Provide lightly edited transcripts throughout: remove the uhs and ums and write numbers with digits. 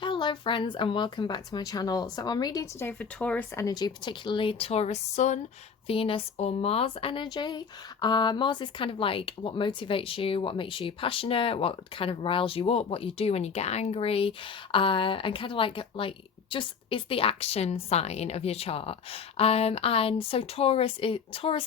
Hello friends and welcome back to my channel. So I'm reading today for Taurus energy, particularly Taurus Sun, Venus or Mars energy. Mars is kind of like what motivates you, what makes you passionate, what kind of riles you up, what you do when you get angry, and kind of like just it's the action sign of your chart. And so Taurus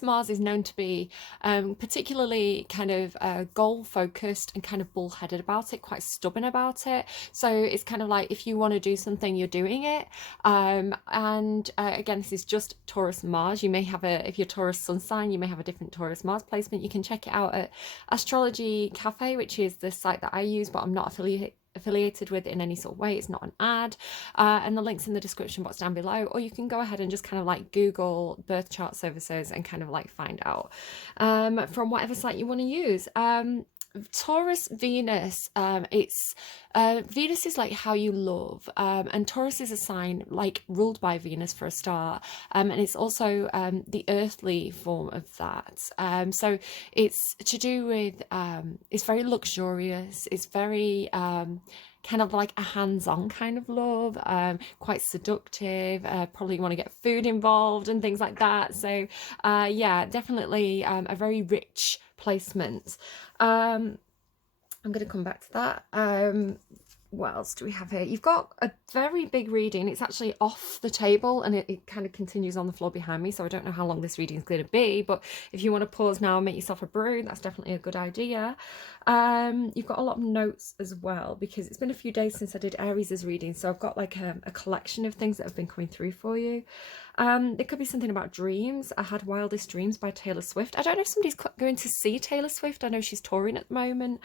Mars is known to be particularly kind of goal focused and kind of bullheaded about it, quite stubborn about it. So it's kind of like if you want to do something, you're doing it. And again, this is just Taurus Mars. You may have if you're Taurus Sun sign, you may have a different Taurus Mars placement. You can check it out at Astrology Cafe, which is the site that I use, but I'm not affiliated with in any sort of way. It's not an ad, and the links in the description box down below, or you can go ahead and just kind of like Google birth chart services and kind of like find out from whatever site you want to use. Taurus Venus, it's Venus is like how you love, and Taurus is a sign like ruled by Venus for a start, and it's also the earthly form of that. So it's to do with it's very luxurious, it's very kind of like a hands-on kind of love, quite seductive, probably want to get food involved and things like that. So yeah, definitely a very rich placement. I'm going to come back to that. What else do we have here? You've got a very big reading. It's actually off the table and it kind of continues on the floor behind me. So I don't know how long this reading is going to be, but if you want to pause now and make yourself a brew, that's definitely a good idea. You've got a lot of notes as well because it's been a few days since I did Aries's reading. So I've got like a collection of things that have been coming through for you. It could be something about dreams. I had Wildest Dreams by Taylor Swift. I don't know if somebody's going to see Taylor Swift. I know she's touring at the moment,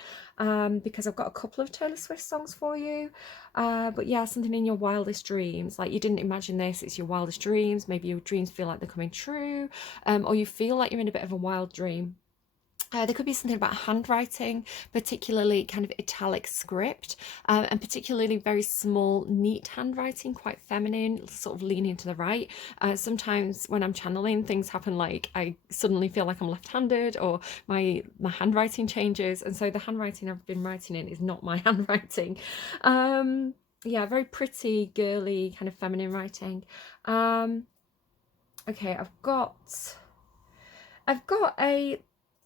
because I've got a couple of Taylor Swift songs for you. But yeah, something in your wildest dreams, like you didn't imagine this, it's your wildest dreams. Maybe your dreams feel like they're coming true, or you feel like you're in a bit of a wild dream. There could be something about handwriting, particularly kind of italic script, and particularly very small, neat handwriting, quite feminine, sort of leaning to the right. Sometimes when I'm channeling, things happen like I suddenly feel like I'm left-handed or my handwriting changes. And so the handwriting I've been writing in is not my handwriting. Yeah, very pretty, girly, kind of feminine writing. Okay, I've got a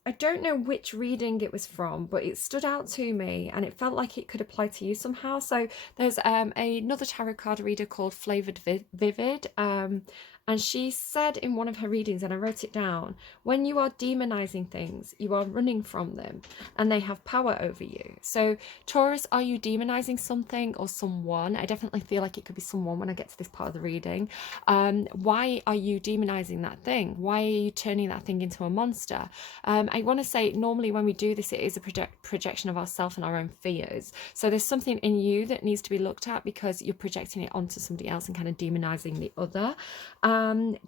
I don't know which reading it was from, but it stood out to me and it felt like it could apply to you somehow. So there's another tarot card reader called Flavored Vivid, and she said in one of her readings, and I wrote it down, when you are demonizing things, you are running from them and they have power over you. So Taurus, are you demonizing something or someone? I definitely feel like it could be someone when I get to this part of the reading. Why are you demonizing that thing? Why are you turning that thing into a monster? I want to say normally when we do this, it is a projection of ourselves and our own fears. So there's something in you that needs to be looked at because you're projecting it onto somebody else and kind of demonizing the other.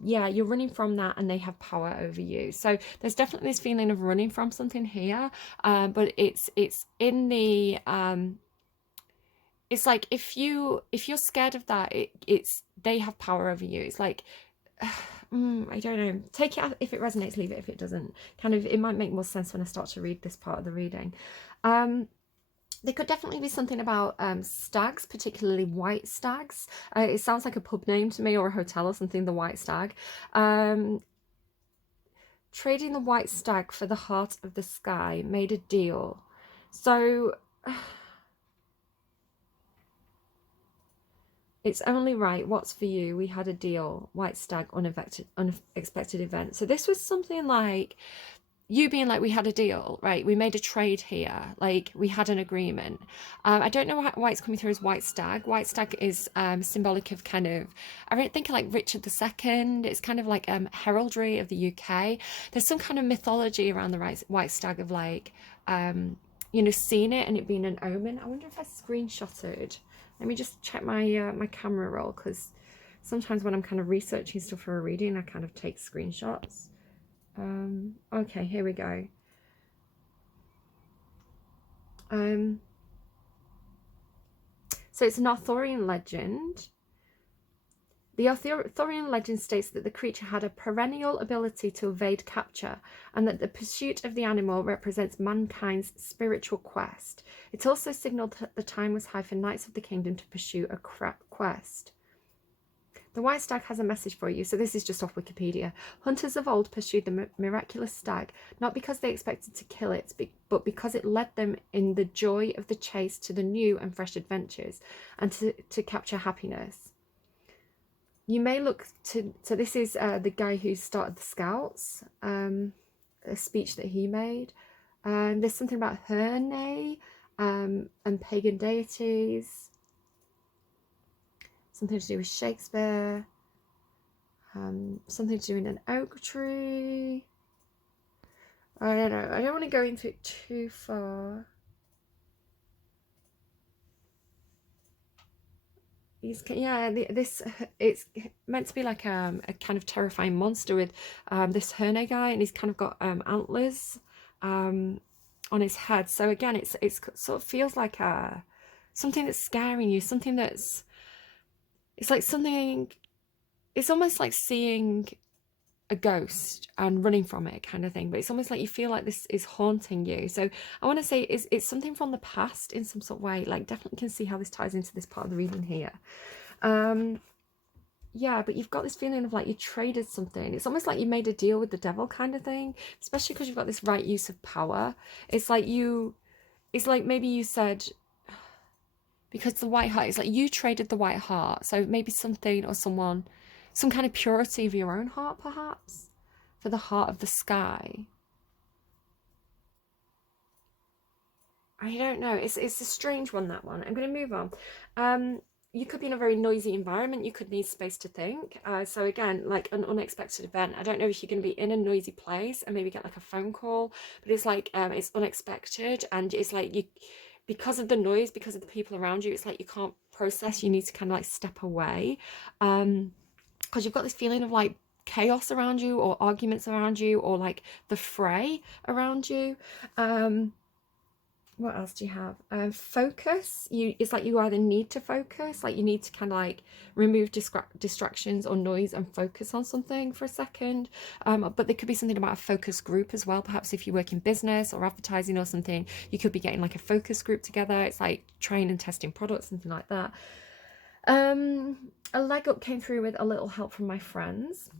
Yeah, you're running from that and they have power over you. So there's definitely this feeling of running from something here, but it's in the it's like if you're scared of that, it's they have power over you. It's like I don't know. Take it if it resonates, leave it if it doesn't. Kind of, it might make more sense when I start to read this part of the reading. There could definitely be something about stags, particularly white stags. It sounds like a pub name to me or a hotel or something, the White Stag. Trading the white stag for the heart of the sky, made a deal. So it's only right, what's for you, we had a deal, white stag, unexpected event. So this was something like you being like, we had a deal, right? We made a trade here, like we had an agreement. I don't know why it's coming through as white stag. White stag is symbolic of kind of, I think like Richard II. It's kind of like heraldry of the UK. There's some kind of mythology around the white stag of like, you know, seeing it and it being an omen. I wonder if I screenshotted. Let me just check my my camera roll, because sometimes when I'm kind of researching stuff for a reading, I kind of take screenshots. Okay, here we go. So it's an Arthurian legend. The Arthurian legend states that the creature had a perennial ability to evade capture, and that the pursuit of the animal represents mankind's spiritual quest. It also signalled that the time was high for knights of the kingdom to pursue a quest. The white stag has a message for you. So this is just off Wikipedia. Hunters of old pursued the miraculous stag, not because they expected to kill it, but because it led them in the joy of the chase to the new and fresh adventures, and to capture happiness. You may look to, so this is the guy who started the Scouts, a speech that he made. There's something about Ernia and pagan deities, something to do with Shakespeare, something to do with an oak tree. I don't know, I don't want to go into it too far. It's meant to be like a kind of terrifying monster with this Herne guy, and he's kind of got antlers on his head. So again, it's sort of feels like something that's scaring you, something that's, it's like something, it's almost like seeing a ghost and running from it kind of thing, but it's almost like you feel like this is haunting you. So I want to say it's something from the past in some sort of way. Like, definitely can see how this ties into this part of the reading here. Yeah, but you've got this feeling of like you traded something. It's almost like you made a deal with the devil kind of thing, especially because you've got this right use of power. It's like maybe you said, because the white heart, it's like you traded the white heart, so maybe something or someone, some kind of purity of your own heart, perhaps, for the heart of the sky. I don't know. It's a strange one, that one. I'm going to move on. You could be in a very noisy environment. You could need space to think. So again, like an unexpected event. I don't know if you're going to be in a noisy place and maybe get like a phone call, but it's like it's unexpected, and it's like you, because of the noise, because of the people around you, it's like you can't process. You need to kind of like step away. Because you've got this feeling of like chaos around you, or arguments around you, or like the fray around you. What else do you have? Focus. It's like you either need to focus, like you need to kind of like remove distractions or noise and focus on something for a second. But there could be something about a focus group as well. Perhaps if you work in business or advertising or something, you could be getting like a focus group together. It's like trying and testing products, something like that. A leg up came through with a little help from my friends.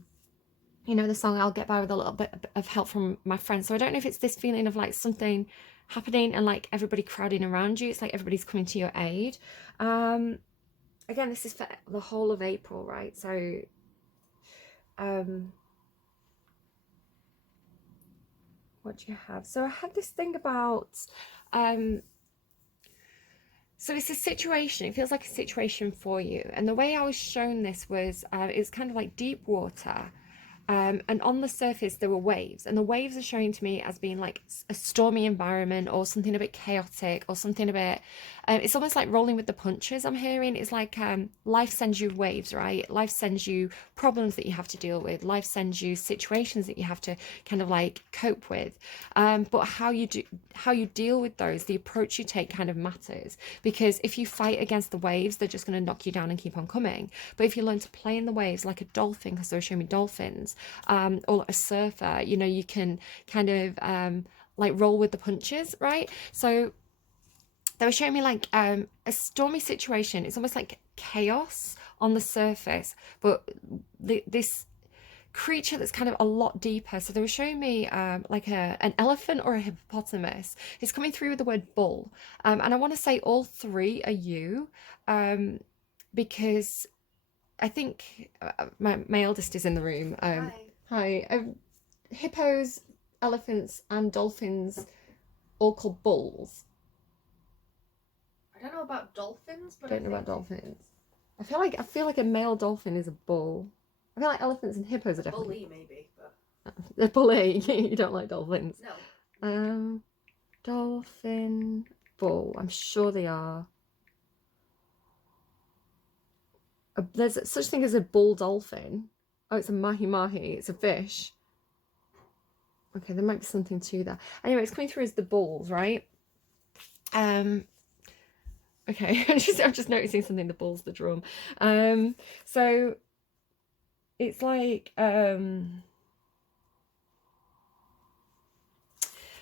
You know the song, I'll get by with a little bit of help from my friends. So I don't know if it's this feeling of like something happening and like everybody crowding around you. It's like everybody's coming to your aid. Again, this is for the whole of April, right? So what do you have? So I had this thing about so it's a situation, it feels like a situation for you, and the way I was shown this was it's kind of like deep water. And on the surface there were waves, and the waves are showing to me as being like a stormy environment, or something a bit chaotic, or something a bit it's almost like rolling with the punches. I'm hearing it's like life sends you waves, right? Life sends you problems that you have to deal with, life sends you situations that you have to kind of like cope with, but how you deal with those, the approach you take kind of matters, because if you fight against the waves, they're just going to knock you down and keep on coming. But if you learn to play in the waves like a dolphin, because they were showing me dolphins, or a surfer, you know, you can kind of like roll with the punches, right? So they were showing me like a stormy situation. It's almost like chaos on the surface, but this creature that's kind of a lot deeper. So they were showing me like an elephant or a hippopotamus. It's coming through with the word bull, and I want to say all three are you, because I think my eldest is in the room. Hi. Hippos, elephants, and dolphins, all called bulls. I don't know about dolphins, but I don't know about dolphins. I feel like a male dolphin is a bull. I feel like elephants and hippos are definitely bully, maybe, but a bully. You don't like dolphins. No. Dolphin, bull. I'm sure they are. There's such thing as a bull dolphin. Oh, it's a mahi-mahi. It's a fish. Okay, there might be something to that. Anyway, it's coming through as the bulls, right? Okay, I'm just noticing something. The bull's the drum. So it's like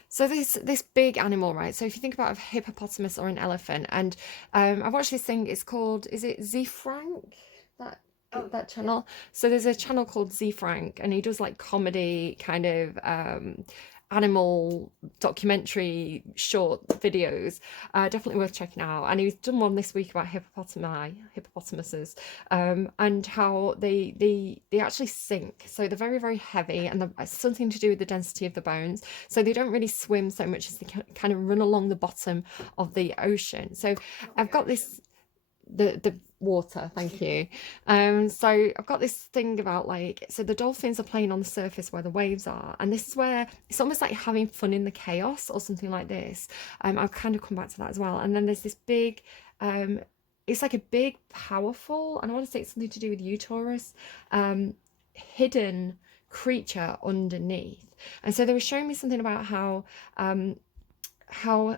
so this big animal, right? So if you think about a hippopotamus or an elephant, and I watched this thing. It's called, is it Z Frank? That Oh, that yeah. channel. So there's a channel called Z Frank, and he does like comedy kind of animal documentary short videos. Definitely worth checking out. And he's done one this week about hippopotamuses, and how they actually sink. So they're very, very heavy, and something to do with the density of the bones. So they don't really swim so much as they kind of run along the bottom of the ocean. So Not I've the got ocean. this, the water, thank you. So I've got this thing about like, so the dolphins are playing on the surface where the waves are, and this is where it's almost like having fun in the chaos or something like this. I'll kind of come back to that as well. And then there's this big it's like a big powerful, and I want to say it's something to do with you, Taurus, hidden creature underneath. And so they were showing me something about how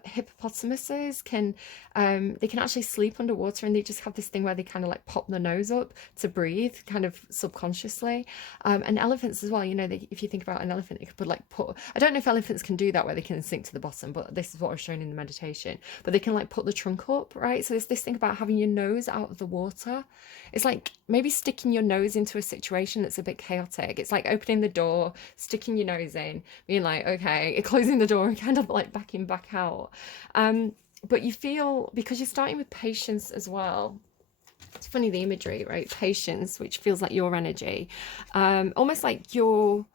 hippopotamuses can they can actually sleep underwater, and they just have this thing where they kind of like pop their nose up to breathe kind of subconsciously. And elephants as well, you know, if you think about an elephant, it could put, I don't know if elephants can do that where they can sink to the bottom, but this is what I was shown in the meditation, but they can like put the trunk up, right? So there's this thing about having your nose out of the water. It's like maybe sticking your nose into a situation that's a bit chaotic. It's like opening the door, sticking your nose in, being like, okay, closing the door and kind of like backing back out. But you feel, because you're starting with patience as well. It's funny, the imagery, right? Patience, which feels like your energy, almost like your,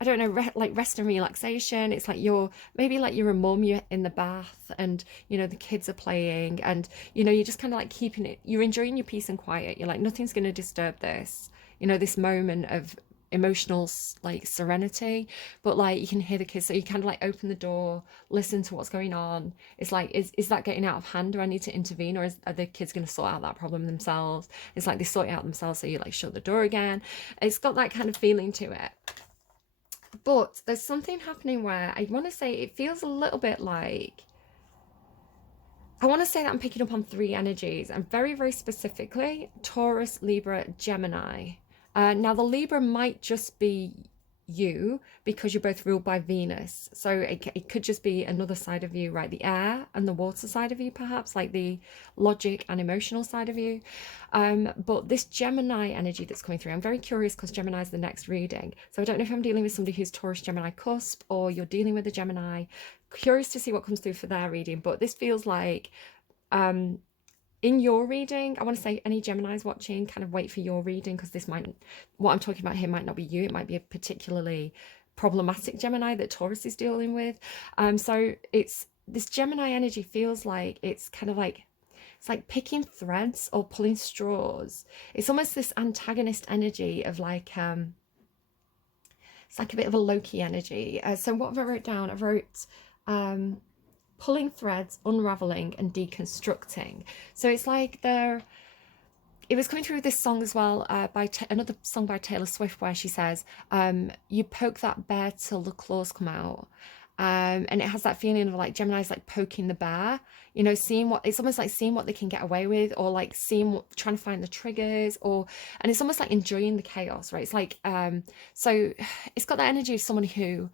I don't know, like rest and relaxation. It's like you're maybe like you're a mum, you're in the bath, and you know the kids are playing, and you know you're just kind of like keeping it. You're enjoying your peace and quiet. You're like, nothing's going to disturb this. You know, this moment of emotional like serenity, but like you can hear the kids, so you kind of like open the door, listen to what's going on. It's like, is that getting out of hand? Do I need to intervene, or are the kids going to sort out that problem themselves? It's like they sort it out themselves, so you like shut the door again. It's got that kind of feeling to it. But there's something happening where I want to say it feels a little bit like, I want to say that I'm picking up on three energies, and very, very specifically Taurus, Libra, Gemini. Now, the Libra might just be you because you're both ruled by Venus. So it could just be another side of you, right? The air and the water side of you, perhaps, like the logic and emotional side of you. But this Gemini energy that's coming through, I'm very curious because Gemini is the next reading. So I don't know if I'm dealing with somebody who's Taurus Gemini cusp, or you're dealing with a Gemini. Curious to see what comes through for their reading, but this feels like in your reading, I want to say any Geminis watching, kind of wait for your reading, because this might, what I'm talking about here might not be you. It might be a particularly problematic Gemini that Taurus is dealing with. So it's, this Gemini energy feels like it's kind of like, it's like picking threads or pulling straws. It's almost this antagonist energy of like, it's like a bit of a Loki energy. So what have I wrote down? I wrote pulling threads, unraveling, and deconstructing. So it's like they're, it was coming through with this song as well, by another song by Taylor Swift, where she says, you poke that bear till the claws come out. And it has that feeling of like Gemini's like poking the bear, you know, seeing what, it's almost like seeing what they can get away with, or like seeing what, trying to find the triggers, or, and it's almost like enjoying the chaos, right? It's like, so it's got that energy of someone who,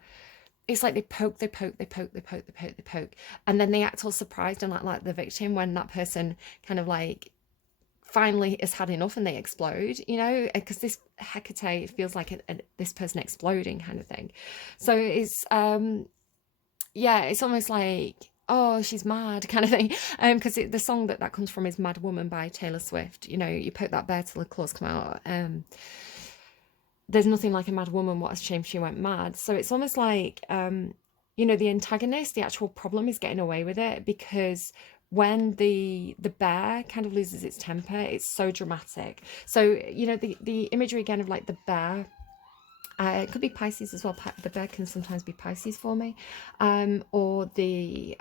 it's like they poke, they poke, they poke, they poke, they poke, they poke, and then they act all surprised and like the victim when that person kind of like finally has had enough and they explode, you know, because this Hecate feels like this person exploding kind of thing. So it's yeah, it's almost like, oh, she's mad kind of thing, because the song that comes from is Mad Woman by Taylor Swift. You know, you poke that bear till the claws come out. There's nothing like a mad woman, what a shame she went mad. So it's almost like, you know, the antagonist, the actual problem is getting away with it, because when the bear kind of loses its temper, it's so dramatic. So, you know, the imagery again of like the bear, it could be Pisces as well. The bear can sometimes be Pisces for me, or the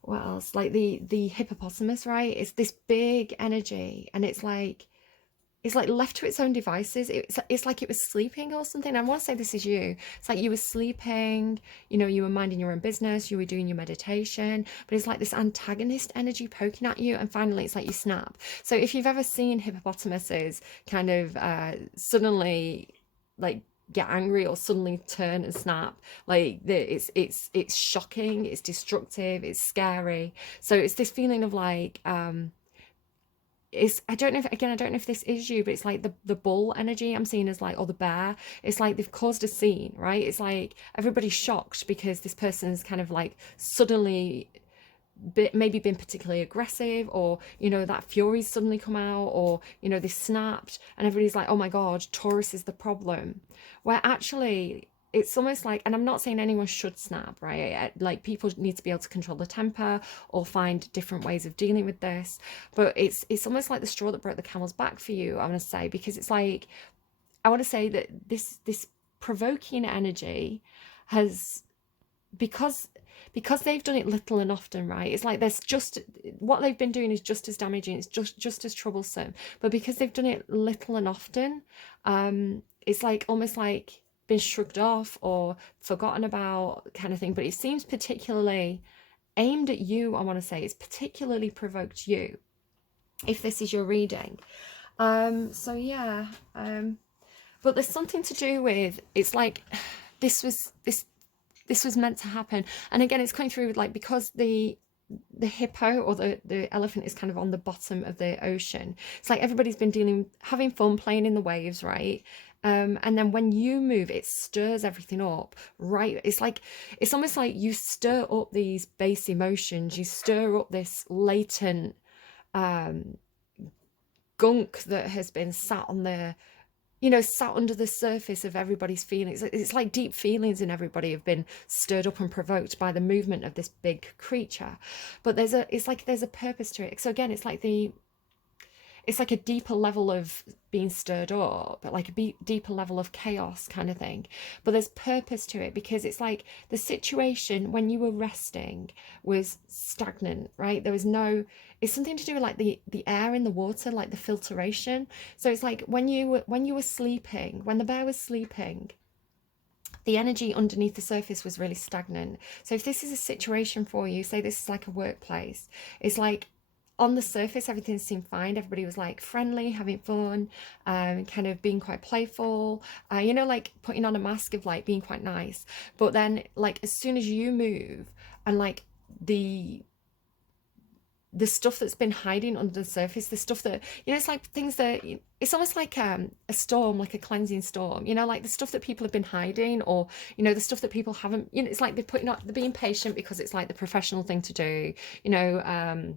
what else, like the hippopotamus, right? It's this big energy, and it's like it's like left to its own devices. It's like it was sleeping or something. I want to say this is you. It's like you were sleeping, you know, you were minding your own business, you were doing your meditation, but it's like this antagonist energy poking at you, and finally it's like you snap. So if you've ever seen hippopotamuses kind of suddenly like get angry or suddenly turn and snap, like it's shocking, it's destructive, it's scary. So it's this feeling of like it's, I don't know if, again, I don't know if this is you, but it's like the bull energy I'm seeing as like, or the bear. It's like they've caused a scene, right? It's like everybody's shocked because this person's kind of like suddenly maybe been particularly aggressive, or you know, that fury's suddenly come out, or you know, they snapped, and everybody's like, oh my god, Taurus is the problem, where actually it's almost like, and I'm not saying anyone should snap, right? Like people need to be able to control the temper or find different ways of dealing with this, but it's almost like the straw that broke the camel's back for you, I want to say, because it's like, I want to say that this provoking energy has, because they've done it little and often, right? It's like there's just, what they've been doing is just as damaging, it's just as troublesome, but because they've done it little and often, it's like almost like been shrugged off or forgotten about kind of thing. But it seems particularly aimed at you, I want to say. It's particularly provoked you, if this is your reading. So yeah, but there's something to do with, it's like this was meant to happen. And again, it's coming through with like, because the hippo or the elephant is kind of on the bottom of the ocean, it's like everybody's been having fun playing in the waves, right? And then when you move, it stirs everything up, right? It's like, it's almost like you stir up these base emotions, you stir up this latent gunk that has been sat on the, you know, sat under the surface of everybody's feelings. It's like deep feelings in everybody have been stirred up and provoked by the movement of this big creature. But it's like there's a purpose to it. So again, it's like a deeper level of being stirred up, but like a deeper level of chaos kind of thing. But there's purpose to it, because it's like the situation when you were resting was stagnant, right? There was no, it's something to do with like the air in the water, like the filtration. So it's like when you were sleeping, when the bear was sleeping, the energy underneath the surface was really stagnant. So if this is a situation for you, say this is like a workplace, it's like on the surface everything seemed fine, everybody was like friendly, having fun, kind of being quite playful, you know, like putting on a mask of like being quite nice. But then like as soon as you move, and like the stuff that's been hiding under the surface, the stuff that, you know, it's like things that, it's almost like a storm, like a cleansing storm, you know, like the stuff that people have been hiding, or you know, the stuff that people haven't, you know, it's like they're being patient because it's like the professional thing to do, you know.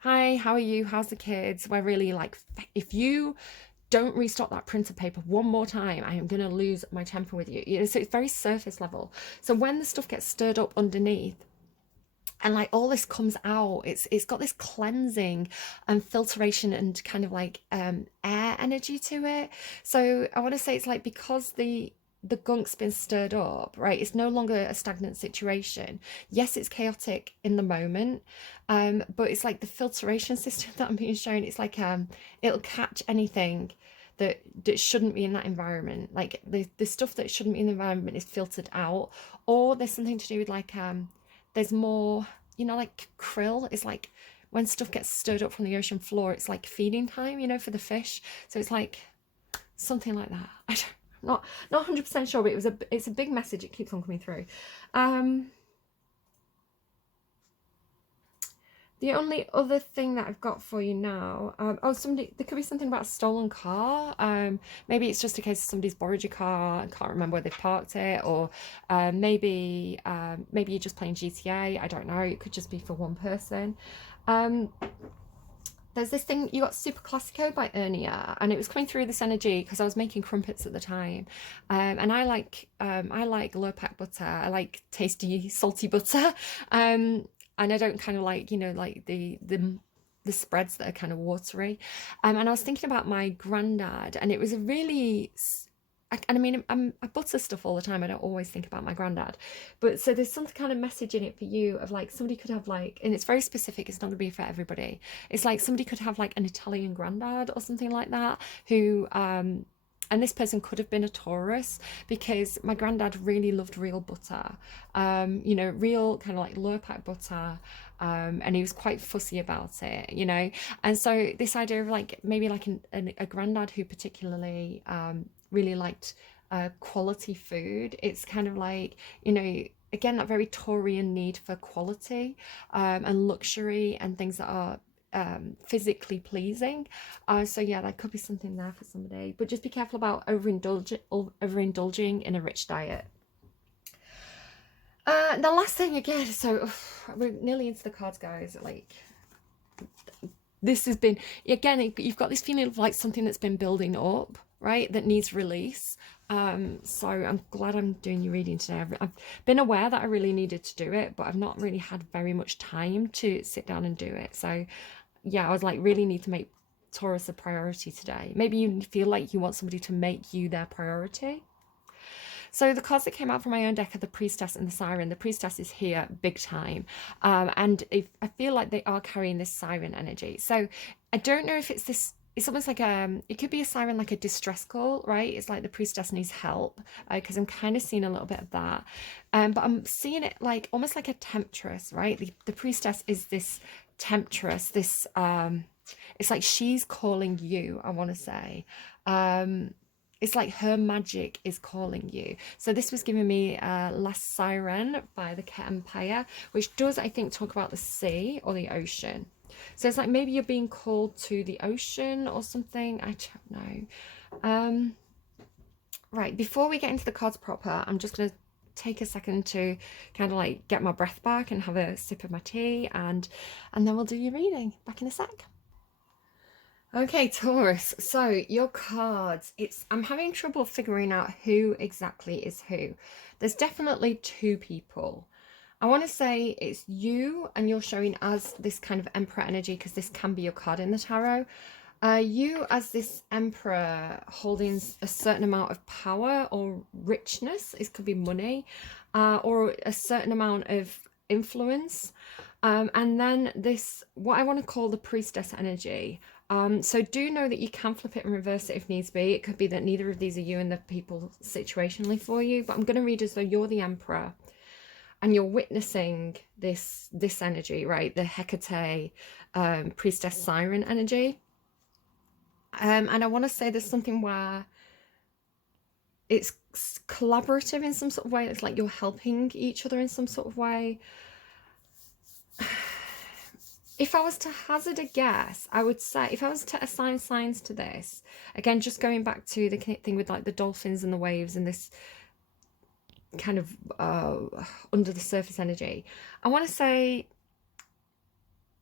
Hi, how are you? How's the kids? We're really like, if you don't restock that printer paper one more time, I am going to lose my temper with you. You know, so it's very surface level. So when the stuff gets stirred up underneath, and like all this comes out, it's got this cleansing and filtration and kind of like air energy to it. So I want to say it's like, because the gunk's been stirred up, right? It's no longer a stagnant situation. Yes, it's chaotic in the moment, but it's like the filtration system that I'm being shown. It's like it'll catch anything that shouldn't be in that environment. Like the stuff that shouldn't be in the environment is filtered out, or there's something to do with like there's more, you know, like krill is like when stuff gets stirred up from the ocean floor, it's like feeding time, you know, for the fish. So it's like something like that. I'm not 100% sure, but it's a big message. It keeps on coming through. The only other thing that I've got for you now, there could be something about a stolen car. Maybe it's just a case of somebody's borrowed your car and can't remember where they've parked it, or maybe you're just playing GTA. I don't know. It could just be for one person. There's this thing, you got Superclassico by Ernia, and it was coming through this energy because I was making crumpets at the time, and I like low pack butter. I like tasty salty butter, and I don't kind of like, you know, like the spreads that are kind of watery. And I was thinking about my granddad, and it was a really, and I mean, I butter stuff all the time. I don't always think about my granddad, but so there's some kind of message in it for you of like somebody could have like, and it's very specific. It's not gonna be for everybody. It's like somebody could have like an Italian granddad or something like that who and this person could have been a Taurus, because my granddad really loved real butter, you know, real kind of like low pack butter, and he was quite fussy about it, you know. And so this idea of like maybe like a granddad who particularly really liked quality food. It's kind of like, you know, again, that very Taurian need for quality and luxury and things that are physically pleasing. So yeah, that could be something there for somebody, but just be careful about overindulging in a rich diet. The last thing again, so we're nearly into the cards, guys. Like, this has been, again, you've got this feeling of like something that's been building up, right, that needs release. So I'm glad I'm doing your reading today. I've been aware that I really needed to do it, but I've not really had very much time to sit down and do it. So yeah, I was like, really need to make Taurus a priority today. Maybe you feel like you want somebody to make you their priority. So the cards that came out from my own deck are the Priestess and the Siren. The Priestess is here big time. And I feel like they are carrying this Siren energy. So I don't know if it's this, it's almost like it could be a siren, like a distress call, right? It's like the Priestess needs help, because I'm kind of seeing a little bit of that. But I'm seeing it like almost like a temptress, right? The Priestess is this temptress, this it's like she's calling you, I want to say. It's like her magic is calling you. So this was giving me Last Siren by the Ket Empire, which does, I think, talk about the sea or the ocean. So it's like maybe you're being called to the ocean or something. I don't know. Right, before we get into the cards proper, I'm just going to take a second to kind of like get my breath back and have a sip of my tea, and then we'll do your reading. Back in a sec. Okay, Taurus, so your cards, I'm having trouble figuring out who exactly is who. There's definitely two people. I want to say it's you, and you're showing as this kind of Emperor energy, because this can be your card in the tarot. You as this Emperor holding a certain amount of power or richness, it could be money, or a certain amount of influence. And then this, what I want to call the Priestess energy. So do know that you can flip it and reverse it if needs be. It could be that neither of these are you and the people situationally for you, but I'm going to read as though you're the Emperor and you're witnessing this energy, right? The Hecate, Priestess Siren energy. And I want to say there's something where it's collaborative in some sort of way. It's like you're helping each other in some sort of way. If I was to hazard a guess, I would say, if I was to assign signs to this, again, just going back to the thing with like the dolphins and the waves and this kind of under the surface energy, I want to say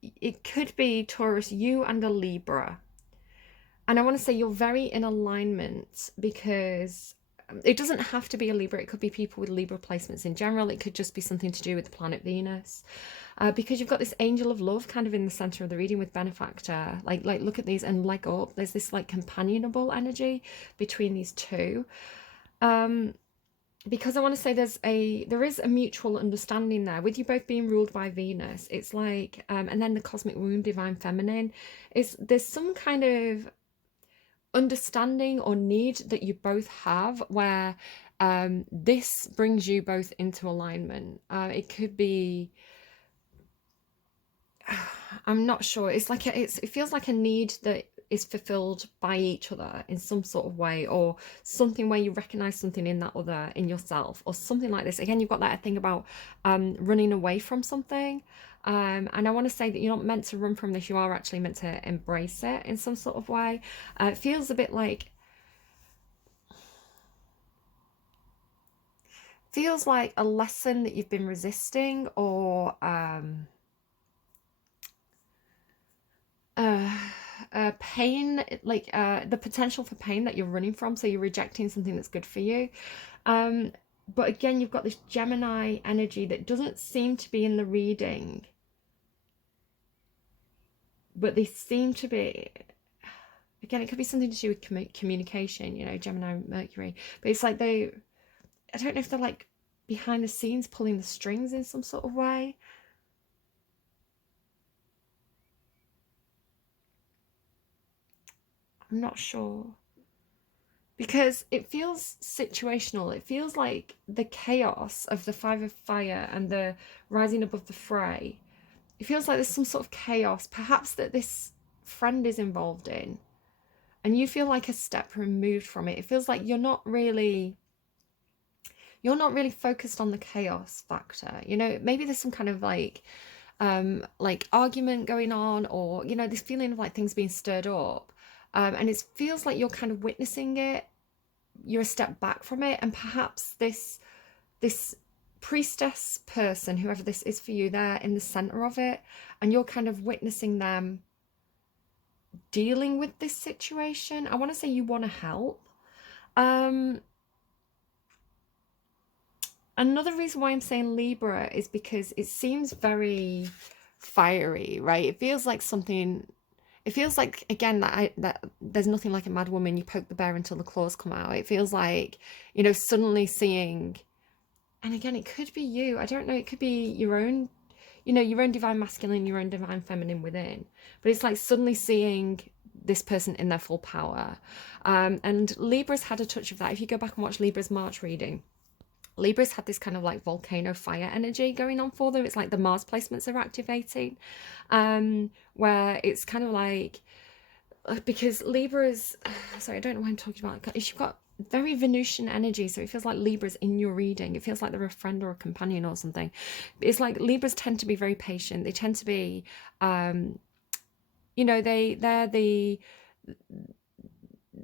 it could be Taurus, you and a Libra. And I want to say you're very in alignment, because it doesn't have to be a Libra. It could be people with Libra placements in general. It could just be something to do with the planet Venus. Because you've got this angel of love kind of in the center of the reading with benefactor. Like look at these and leg up. There's this like companionable energy between these two. Because I want to say there is a mutual understanding there with you both being ruled by Venus. It's like, and then the cosmic womb, divine feminine. There's some kind of understanding or need that you both have where this brings you both into alignment. It could be, I'm not sure. It's like it feels like a need that is fulfilled by each other in some sort of way, or something where you recognize something in that other in yourself, or something like this. Again, you've got that thing about running away from something. And I want to say that you're not meant to run from this. You are actually meant to embrace it in some sort of way. It feels a bit like, feels like a lesson that you've been resisting, or pain, like the potential for pain that you're running from. So you're rejecting something that's good for you. But again, you've got this Gemini energy that doesn't seem to be in the reading, but they seem to be. again, it could be something to do with communication, you know, Gemini, Mercury. But it's like I don't know if they're like behind the scenes pulling the strings in some sort of way. I'm not sure. Because it feels situational. It feels like the chaos of the Five of Fire and the rising above the fray. It feels like there's some sort of chaos, perhaps that this friend is involved in, and you feel like a step removed from it. It feels like you're not really focused on the chaos factor. You know, maybe there's some kind of like argument going on, or, you know, this feeling of like things being stirred up. And it feels like you're kind of witnessing it. You're a step back from it, and perhaps this priestess person, whoever this is for you, they're in the center of it, and you're kind of witnessing them dealing with this situation. I want to say you want to help. Another reason why I'm saying Libra is because it seems very fiery, right? It feels like something. It feels like, again, that there's nothing like a mad woman. You poke the bear until the claws come out. It feels like, you know, suddenly seeing, and again, it could be you. I don't know. It could be your own, you know, your own divine masculine, your own divine feminine within. But it's like suddenly seeing this person in their full power. And Libra's had a touch of that. If you go back and watch Libra's March reading, Libra's had this kind of like volcano fire energy going on for them. It's like the Mars placements are activating, where it's kind of like, because Libra's, sorry, I don't know what I'm talking about. You've got very Venusian energy, so it feels like Libra's in your reading. It feels like they're a friend or a companion or something. It's like Libras tend to be very patient. They tend to be, you know, they're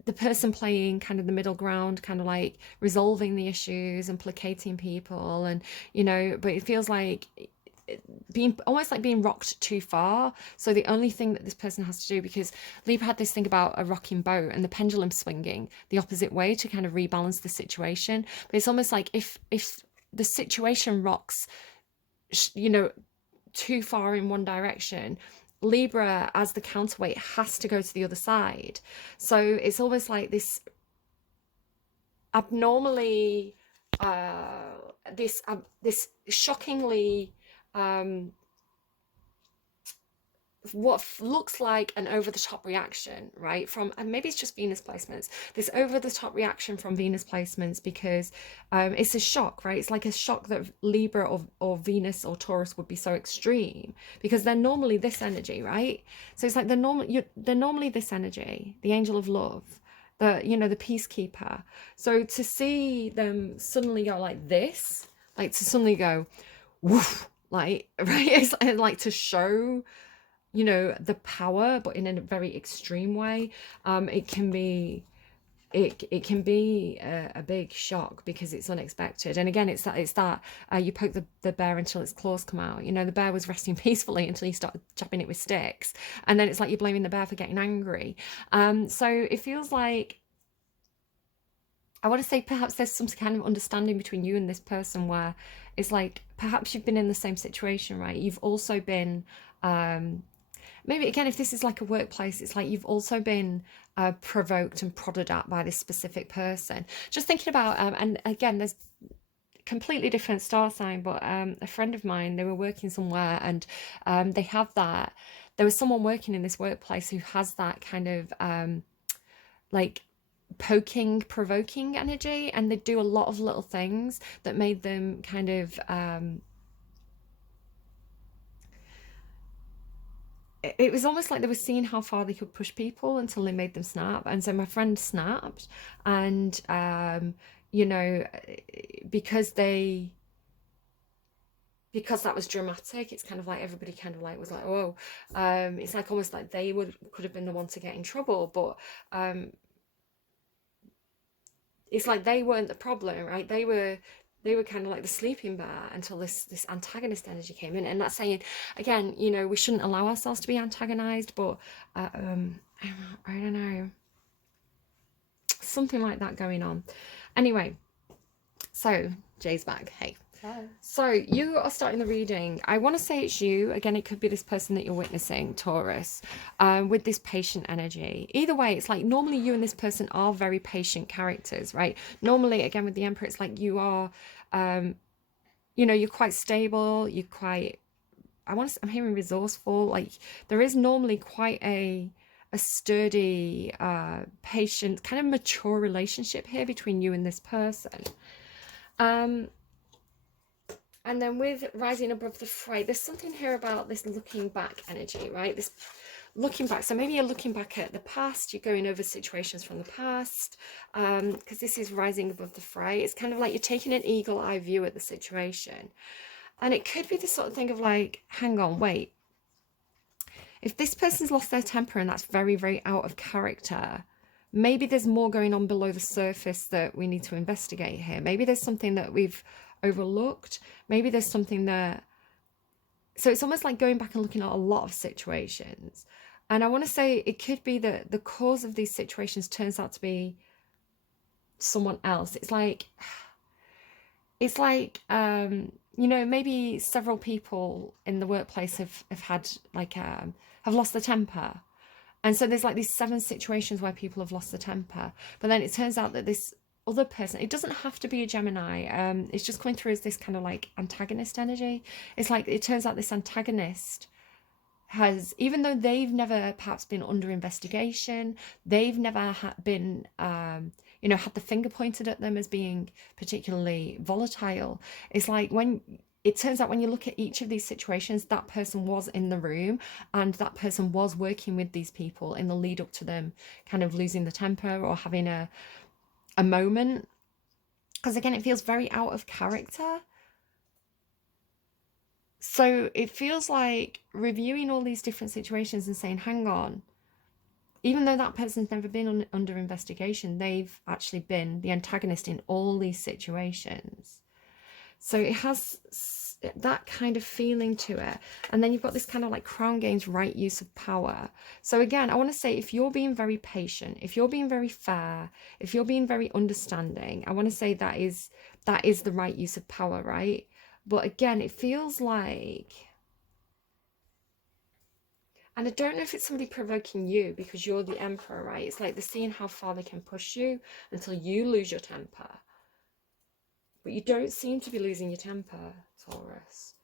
the person playing kind of the middle ground, kind of like resolving the issues and placating people, and, you know, but it feels like being almost like being rocked too far. So the only thing that this person has to do, because Libra had this thing about a rocking boat and the pendulum swinging the opposite way to kind of rebalance the situation. But it's almost like if the situation rocks, you know, too far in one direction, Libra as the counterweight has to go to the other side. So it's almost like this abnormally this shockingly what looks like an over-the-top reaction, right, from, and maybe it's just Venus placements, this over-the-top reaction from Venus placements, because it's a shock, right? It's like a shock that Libra or Venus or Taurus would be so extreme, because they're normally this energy, right? So it's like they're normally this energy, the angel of love, the, you know, the peacekeeper. So to see them suddenly go like this, like to suddenly go woof, like, right, it's like to show, you know, the power, but in a very extreme way. It can be a big shock because it's unexpected. And again, it's that you poke the bear until its claws come out. You know, the bear was resting peacefully until you start chopping it with sticks, and then it's like you're blaming the bear for getting angry. So it feels like, I want to say, perhaps there's some kind of understanding between you and this person, where it's like perhaps you've been in the same situation, right? You've also been maybe, again, if this is like a workplace, it's like you've also been provoked and prodded at by this specific person. Just thinking about, and again, there's completely different star sign, but a friend of mine, they were working somewhere, and they have that, there was someone working in this workplace who has that kind of like poking, provoking energy, and they do a lot of little things that made them kind of it was almost like they were seeing how far they could push people until they made them snap. And so my friend snapped, and you know, because that was dramatic, it's kind of like everybody kind of like was like, oh, it's like almost like they could have been the one to get in trouble, but it's like they weren't the problem, right? They were kind of like the sleeping bear until this antagonist energy came in. And that's saying, again, you know, we shouldn't allow ourselves to be antagonized, but I don't know, something like that going on. Anyway, so Jay's back. Hey, Okay. So you are starting the reading. I want to say it's you. Again, it could be this person that you're witnessing, Taurus, with this patient energy. Either way, it's like normally you and this person are very patient characters, right? Normally, again, with the Emperor, it's like you are, you're quite stable. You're quite, I'm hearing resourceful. Like there is normally quite a sturdy, patient, kind of mature relationship here between you and this person. And then with rising above the fray, there's something here about this looking back energy, right? This looking back. So maybe you're looking back at the past, you're going over situations from the past, because this is rising above the fray. It's kind of like you're taking an eagle eye view at the situation. And it could be the sort of thing of like, hang on, wait. If this person's lost their temper and that's very, very out of character, maybe there's more going on below the surface that we need to investigate here. Maybe there's something that we've overlooked. Maybe there's something that... So it's almost like going back and looking at a lot of situations. And I want to say it could be that the cause of these situations turns out to be someone else. It's like maybe several people in the workplace have had like have lost their temper, and so there's like these 7 situations where people have lost their temper, but then it turns out that this other person, it doesn't have to be a Gemini, it's just coming through as this kind of like antagonist energy. It's like it turns out this antagonist has, even though they've never perhaps been under investigation, they've never been had the finger pointed at them as being particularly volatile. It's like when it turns out when you look at each of these situations, that person was in the room and that person was working with these people in the lead up to them kind of losing the temper or having a moment. Because again, it feels very out of character. So it feels like reviewing all these different situations and saying, hang on, even though that person's never been under investigation, they've actually been the antagonist in all these situations. So it has that kind of feeling to it. And then you've got this kind of like Crown gains right use of power. So again, I want to say, if you're being very patient, if you're being very fair, if you're being very understanding, I want to say that is the right use of power, right? But again, it feels like... And I don't know if it's somebody provoking you because you're the Emperor, right? It's like they're seeing how far they can push you until you lose your temper. But you don't seem to be losing your temper, Taurus.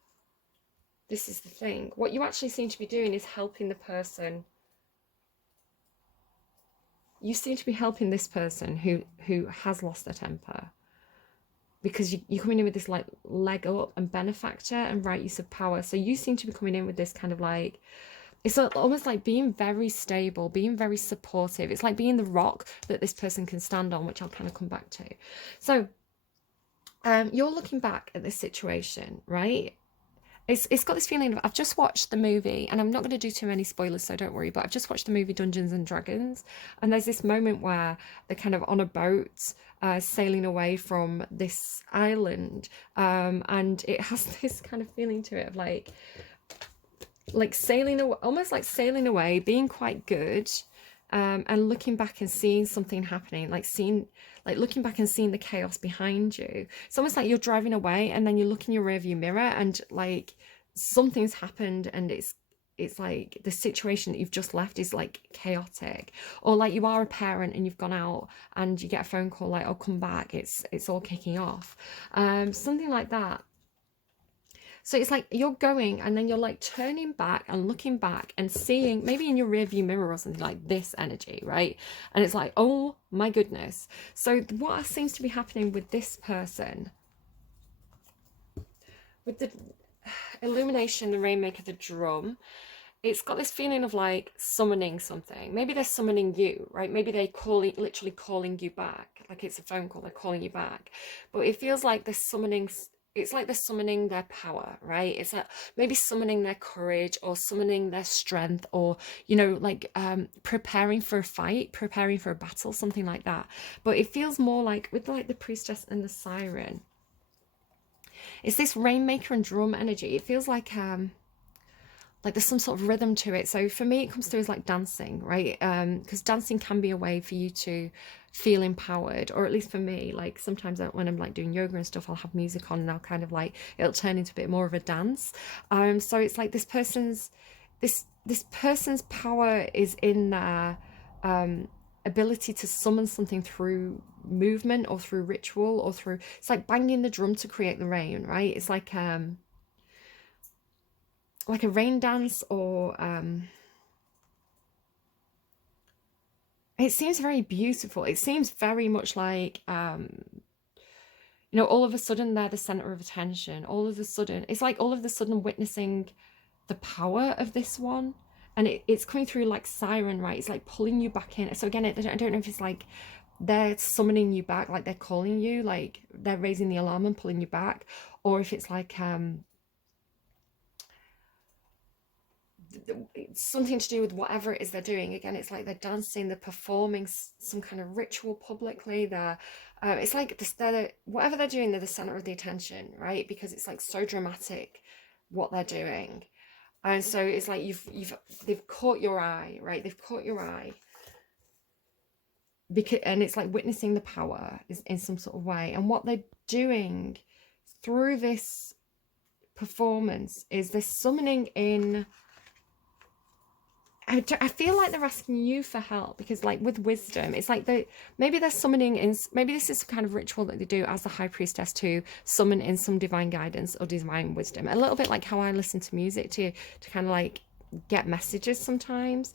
This is the thing. What you actually seem to be doing is helping the person. You seem to be helping this person who has lost their temper. Because you're coming in with this like leg up and benefactor and right use of power. So you seem to be coming in with this kind of like... It's almost like being very stable, being very supportive. It's like being the rock that this person can stand on, which I'll kind of come back to. So you're looking back at this situation, right? It's got this feeling of... I've just watched the movie, and I'm not going to do too many spoilers, so don't worry, but I've just watched the movie Dungeons and Dragons, and there's this moment where they're kind of on a boat sailing away from this island, and it has this kind of feeling to it of like sailing away, almost like sailing away, being quite good, and looking back and seeing something happening, looking back and seeing the chaos behind you. It's almost like you're driving away and then you look in your rearview mirror and like something's happened, and it's like the situation that you've just left is like chaotic. Or like you are a parent and you've gone out and you get a phone call like, oh, come back, it's all kicking off, something like that. So it's like you're going and then you're like turning back and looking back and seeing maybe in your rearview mirror or something like this energy, right? And it's like, oh my goodness. So what seems to be happening with this person, with the illumination, the rainmaker, the drum, it's got this feeling of like summoning something. Maybe they're summoning you, right? Maybe they're literally calling you back. Like it's a phone call, they're calling you back. But it feels like they're summoning... It's like they're summoning their power, right? It's like maybe summoning their courage or summoning their strength, or, preparing for a fight, preparing for a battle, something like that. But it feels more like with like the priestess and the siren. It's this rainmaker and drum energy. It feels like there's some sort of rhythm to it. So for me, it comes through as like dancing, right? Because dancing can be a way for you to feel empowered, or at least for me, like sometimes when I'm like doing yoga and stuff, I'll have music on and I'll kind of like, it'll turn into a bit more of a dance. So it's like this person's power is in their ability to summon something through movement or through ritual or through, it's like banging the drum to create the rain, right? It's like a rain dance, or it seems very beautiful. It seems very much like all of a sudden they're the center of attention. All of a sudden, it's like all of a sudden witnessing the power of this one, and it's coming through like siren, right? It's like pulling you back in. So again, I don't know if it's like they're summoning you back, like they're calling you, like they're raising the alarm and pulling you back, or if it's like it's something to do with whatever it is they're doing. Again, it's like they're dancing, they're performing some kind of ritual publicly. They're it's like this, whatever they're doing, they're the center of the attention, right? Because it's like so dramatic what they're doing. And so it's like they've caught your eye, right? They've caught your eye. And it's like witnessing the power is in some sort of way. And what they're doing through this performance is they're summoning in, I feel like they're asking you for help, because like with wisdom, it's like maybe they're summoning in, maybe this is some kind of ritual that they do as the high priestess to summon in some divine guidance or divine wisdom, a little bit like how I listen to music to kind of like get messages sometimes.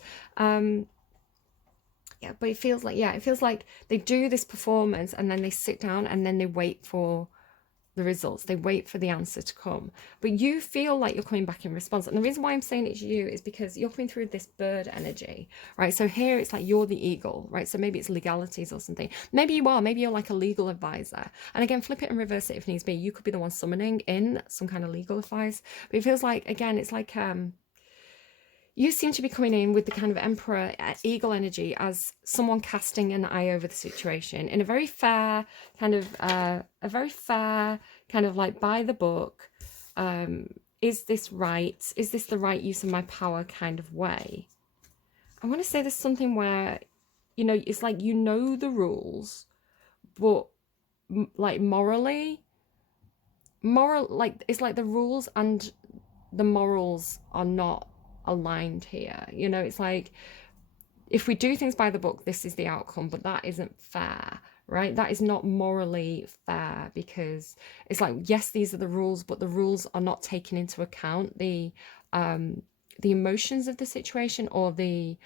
Yeah, but it feels like they do this performance and then they sit down and then they wait for the results. They wait for the answer to come, but you feel like you're coming back in response. And the reason why I'm saying it to you is because you're coming through this bird energy, right? So here it's like you're the eagle, right? So maybe it's legalities or something. Maybe you're like a legal advisor, and again, flip it and reverse it if needs be. You could be the one summoning in some kind of legal advice, but it feels like, again, it's like you seem to be coming in with the kind of emperor eagle energy as someone casting an eye over the situation in a very fair kind of like by the book. Is this right? Is this the right use of my power kind of way? I want to say there's something where, it's like, the rules, but like like it's like the rules and the morals are not aligned here. It's like, if we do things by the book, this is the outcome, but that isn't fair, right? That is not morally fair, because it's like, yes, these are the rules, but the rules are not taking into account the emotions of the situation, or the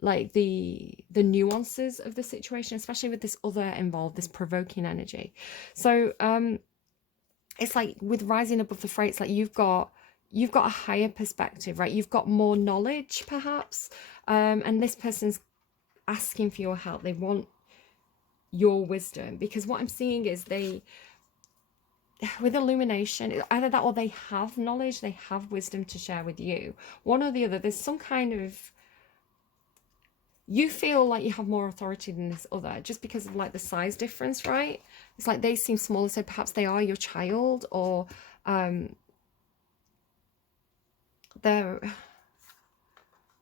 like the nuances of the situation, especially with this other involved, this provoking energy. So it's like with rising above the fray, it's like you've got a higher perspective, right? You've got more knowledge, perhaps, and this person's asking for your help. They want your wisdom, because what I'm seeing is with illumination, either that or they have knowledge, they have wisdom to share with you, one or the other. There's some kind of, you feel like you have more authority than this other, just because of like the size difference, right? It's like they seem smaller, so perhaps they are your child, or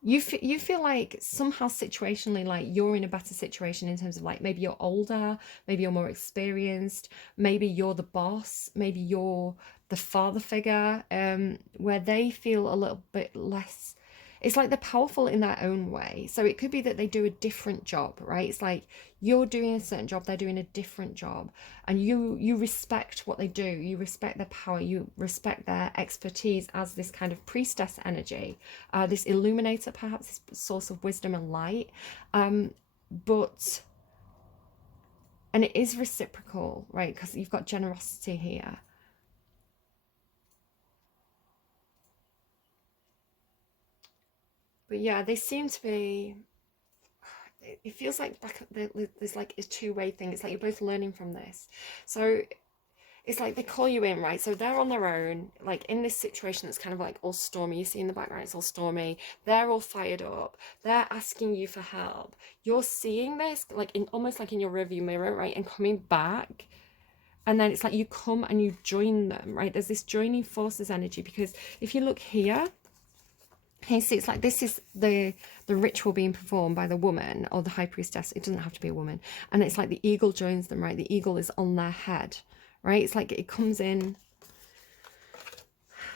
you feel like somehow situationally, like you're in a better situation in terms of like, maybe you're older, maybe you're more experienced, maybe you're the boss, maybe you're the father figure, where they feel a little bit less. It's like they're powerful in their own way. So it could be that they do a different job, right? It's like you're doing a certain job, they're doing a different job, and you respect what they do, you respect their power, you respect their expertise as this kind of priestess energy, this illuminator, perhaps, this source of wisdom and light. And it is reciprocal, right? Because you've got generosity here. But yeah, they seem to be, it feels like there's like a two-way thing. It's like you're both learning from this. So it's like they call you in, right? So they're on their own, like in this situation that's kind of like all stormy. You see in the background, it's all stormy. They're all fired up. They're asking you for help. You're seeing this like almost like in your rearview mirror, right? And coming back. And then it's like you come and you join them, right? There's this joining forces energy, because if you look here, Hey, see, it's like this is the ritual being performed by the woman or the high priestess. It doesn't have to be a woman. And it's like the eagle joins them, right? The eagle is on their head, right? It's like it comes in.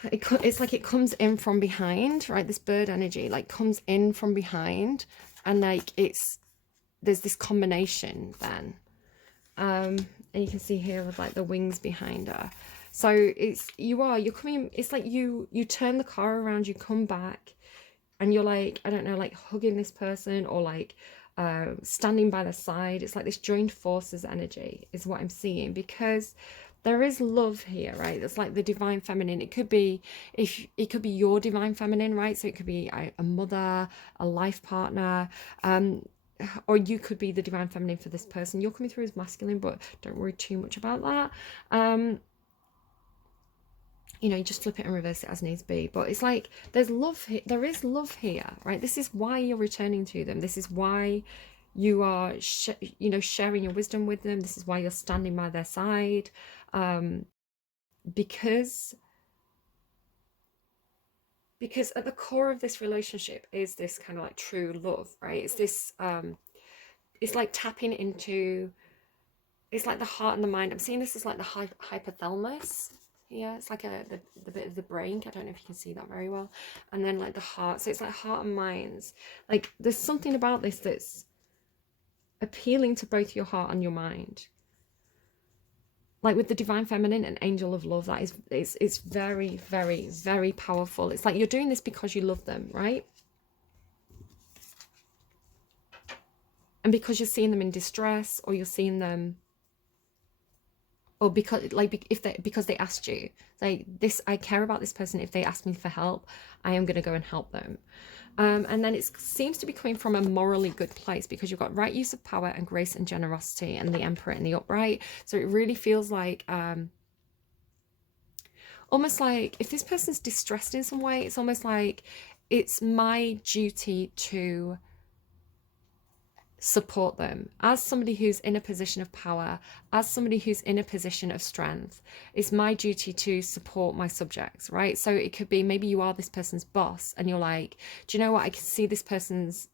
It's like it comes in from behind, right? This bird energy like comes in from behind, and like there's this combination then. And you can see here with like the wings behind her. So you're coming. It's like you turn the car around, you come back, and you're like, I don't know, like hugging this person or like standing by their side. It's like this joined forces energy is what I'm seeing, because there is love here, right? It's like the divine feminine. It could be, if it could be your divine feminine, right? So it could be a mother, a life partner, or you could be the divine feminine for this person. You're coming through as masculine, but don't worry too much about that. You know, you just flip it and reverse it as needs be. But it's like there's love here. There is love here, right? This is why you're returning to them. This is why you are, you know, sharing your wisdom with them. This is why you're standing by their side, because at the core of this relationship is this kind of like true love, right? It's this, it's like tapping into, it's like the heart and the mind. I'm seeing this as like the hypothalamus. Yeah, it's like the bit of the brain. I don't know if you can see that very well. And then like the heart. So it's like heart and minds. Like there's something about this that's appealing to both your heart and your mind. Like with the divine feminine and angel of love, that is, it's very, very, very powerful. It's like you're doing this because you love them, right? And because you're seeing them in distress, or you're seeing them, or because like because they asked you, like this, I care about this person. If they ask me for help, I am going to go and help them. And then it seems to be coming from a morally good place, because you've got right use of power and grace and generosity and the emperor in the upright. So it really feels like almost like if this person's distressed in some way, it's almost like it's my duty to support them as somebody who's in a position of power, as somebody who's in a position of strength. It's my duty to support my subjects, right? So it could be, maybe you are this person's boss and you're like, do you know what, I can see this person's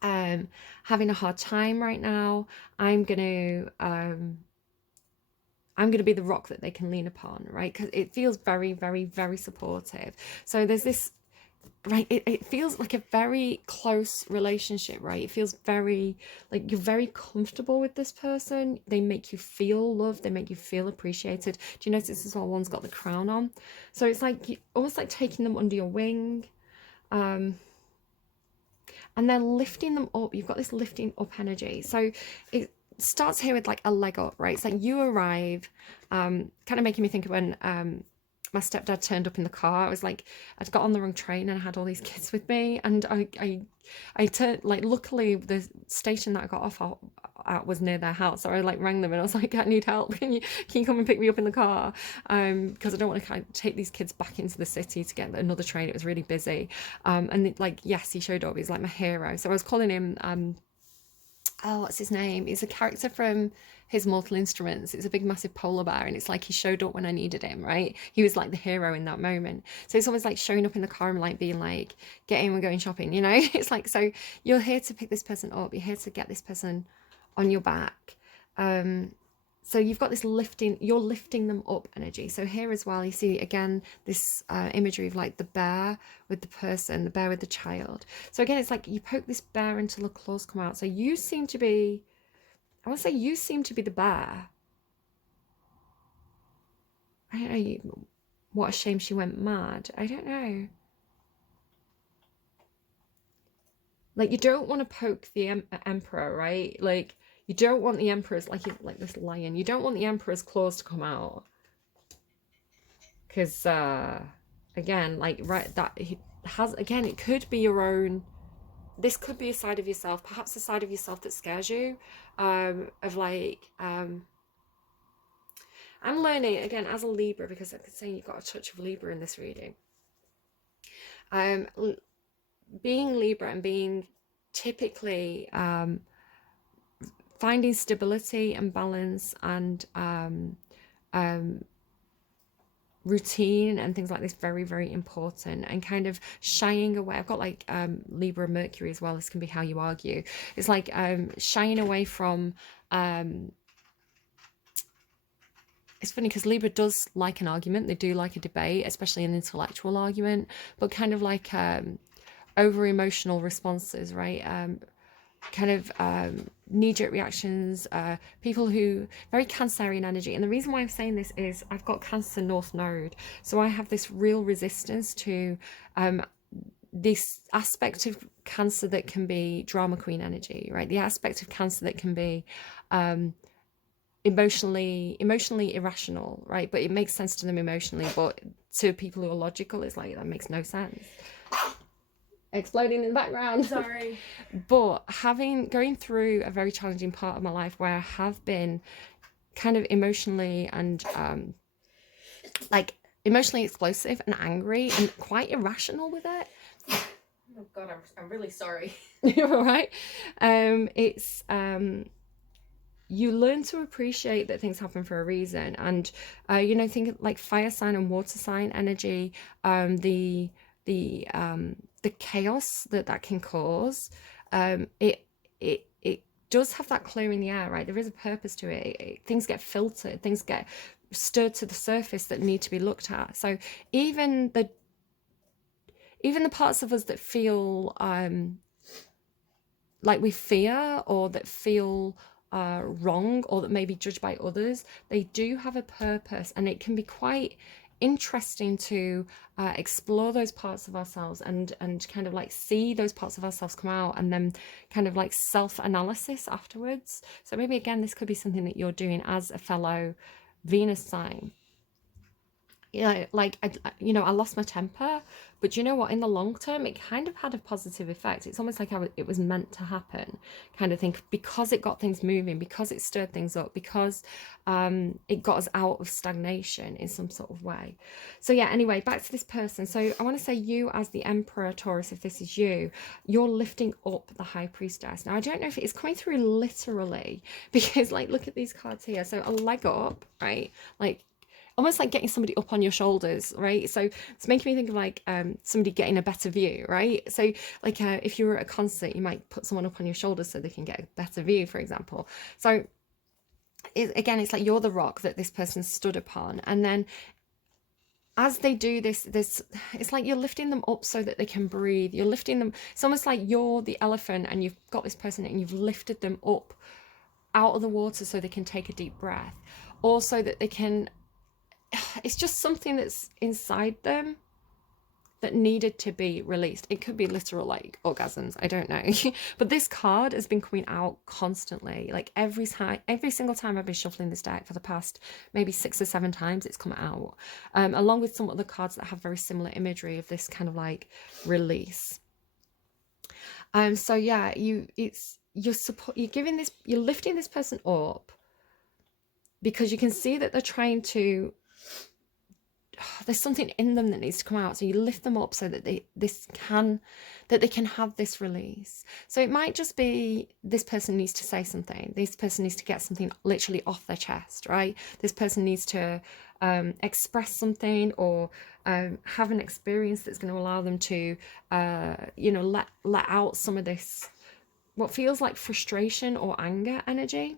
having a hard time right now. I'm gonna be the rock that they can lean upon, right? Because it feels very, very, very supportive. So there's this, right, it feels like a very close relationship, right? It feels very like you're very comfortable with this person. They make you feel loved, they make you feel appreciated. Do you notice this is why one's got the crown on? So it's like almost like taking them under your wing, and then lifting them up. You've got this lifting up energy. So it starts here with like a leg up, right? It's like you arrive, kind of making me think of when my stepdad turned up in the car. I was like, I'd got on the wrong train and I had all these kids with me, and I turned, like, luckily the station that I got off at was near their house, so I like rang them and I was like, I need help, can you come and pick me up in the car, because I don't want to kind of take these kids back into the city to get another train. It was really busy, and like, yes, he showed up. He's like my hero. So I was calling him oh, what's his name? He's a character from his Mortal Instruments. It's a big massive polar bear, and it's like he showed up when I needed him, right? He was like the hero in that moment. So it's almost like showing up in the car and like being like, get in, we're going shopping, you know? It's like, so you're here to pick this person up, you're here to get this person on your back. So you've got this lifting, you're lifting them up energy. So here as well, you see again this imagery of like the bear with the person, the bear with the child. So again, it's like you poke this bear until the claws come out. So you seem to be, I want to say you seem to be the bear. I don't know, what a shame she went mad. I don't know. Like, you don't want to poke the emperor, right? Like, you don't want the emperor's, like this lion, you don't want the emperor's claws to come out. Because, again, like, right, that he has, again, it could be your own, this could be a side of yourself, perhaps a side of yourself that scares you, of like, I'm learning, again, as a Libra, because I'm saying you've got a touch of Libra in this reading. Being Libra and being typically, finding stability and balance and routine and things like this very, very important, and kind of shying away. I've got like Libra Mercury as well. This can be how you argue. It's like shying away from it's funny because Libra does like an argument. They do like a debate, especially an intellectual argument, but kind of like over emotional responses, right? Kind of knee-jerk reactions, people who very Cancerian energy. And the reason why I'm saying this is I've got Cancer North Node, so I have this real resistance to this aspect of Cancer that can be drama queen energy, right? The aspect of Cancer that can be emotionally irrational, right? But it makes sense to them emotionally, but to people who are logical, it's like that makes no sense. Exploding in the background. Sorry. But going through a very challenging part of my life where I have been kind of emotionally and like emotionally explosive and angry and quite irrational with it. Oh God, I'm really sorry. You're all right. It's you learn to appreciate that things happen for a reason, and you know, think like fire sign and water sign energy, the chaos that can cause, it does have that clearing the air, right? There is a purpose to it. Things get filtered, things get stirred to the surface that need to be looked at. So even the parts of us that feel like we fear, or that feel wrong, or that may be judged by others, they do have a purpose, and it can be quite interesting to explore those parts of ourselves and kind of like see those parts of ourselves come out, and then kind of like self-analysis afterwards. So maybe again, this could be something that you're doing as a fellow Venus sign. You know, like I lost my temper, but you know what, in the long term it kind of had a positive effect. It's almost like it was meant to happen, kind of thing, because it got things moving, because it stirred things up, because it got us out of stagnation in some sort of way. So yeah, anyway, back to this person. So I want to say, you as the Emperor, Taurus, if this is you, you're lifting up the High Priestess. Now I don't know if it is coming through literally, because like look at these cards here. So a leg up, right, like almost like getting somebody up on your shoulders, right? So it's making me think of like somebody getting a better view, right? So like if you were at a concert, you might put someone up on your shoulders so they can get a better view, for example. So again, it's like you're the rock that this person stood upon, and then as they do this, it's like you're lifting them up so that they can breathe. You're lifting them. It's almost like you're the elephant and you've got this person and you've lifted them up out of the water so they can take a deep breath, or so that they can, it's just something that's inside them that needed to be released. It could be literal like orgasms, I don't know. But this card has been coming out constantly, like every single time I've been shuffling this deck for the past maybe 6 or 7 times it's come out, along with some other cards that have very similar imagery of this kind of like release. So yeah, you're lifting this person up because you can see that they're trying to, there's something in them that needs to come out. So you lift them up so that they can have this release. So it might just be this person needs to say something. This person needs to get something literally off their chest, right? This person needs to express something, or have an experience that's going to allow them to, let out some of this, what feels like frustration or anger energy.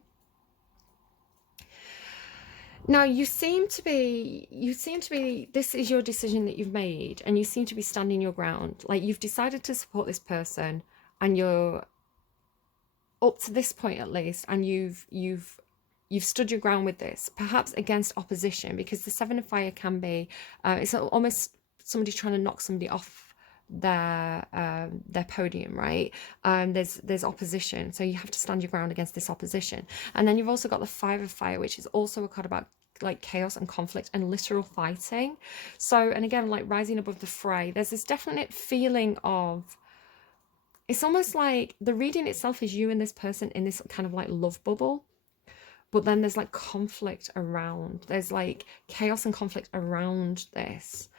Now you seem to be, this is your decision that you've made, and you seem to be standing your ground. Like you've decided to support this person, and you're up to this point at least, and you've stood your ground with this, perhaps against opposition, because the 7 of fire can be, it's almost somebody trying to knock somebody off their podium, right? There's opposition, so you have to stand your ground against this opposition. And then you've also got the 5 of fire, which is also a card about like chaos and conflict and literal fighting. So, and again, like rising above the fray, there's this definite feeling of, it's almost like the reading itself is you and this person in this kind of like love bubble, but then there's like conflict around, there's like chaos and conflict around this.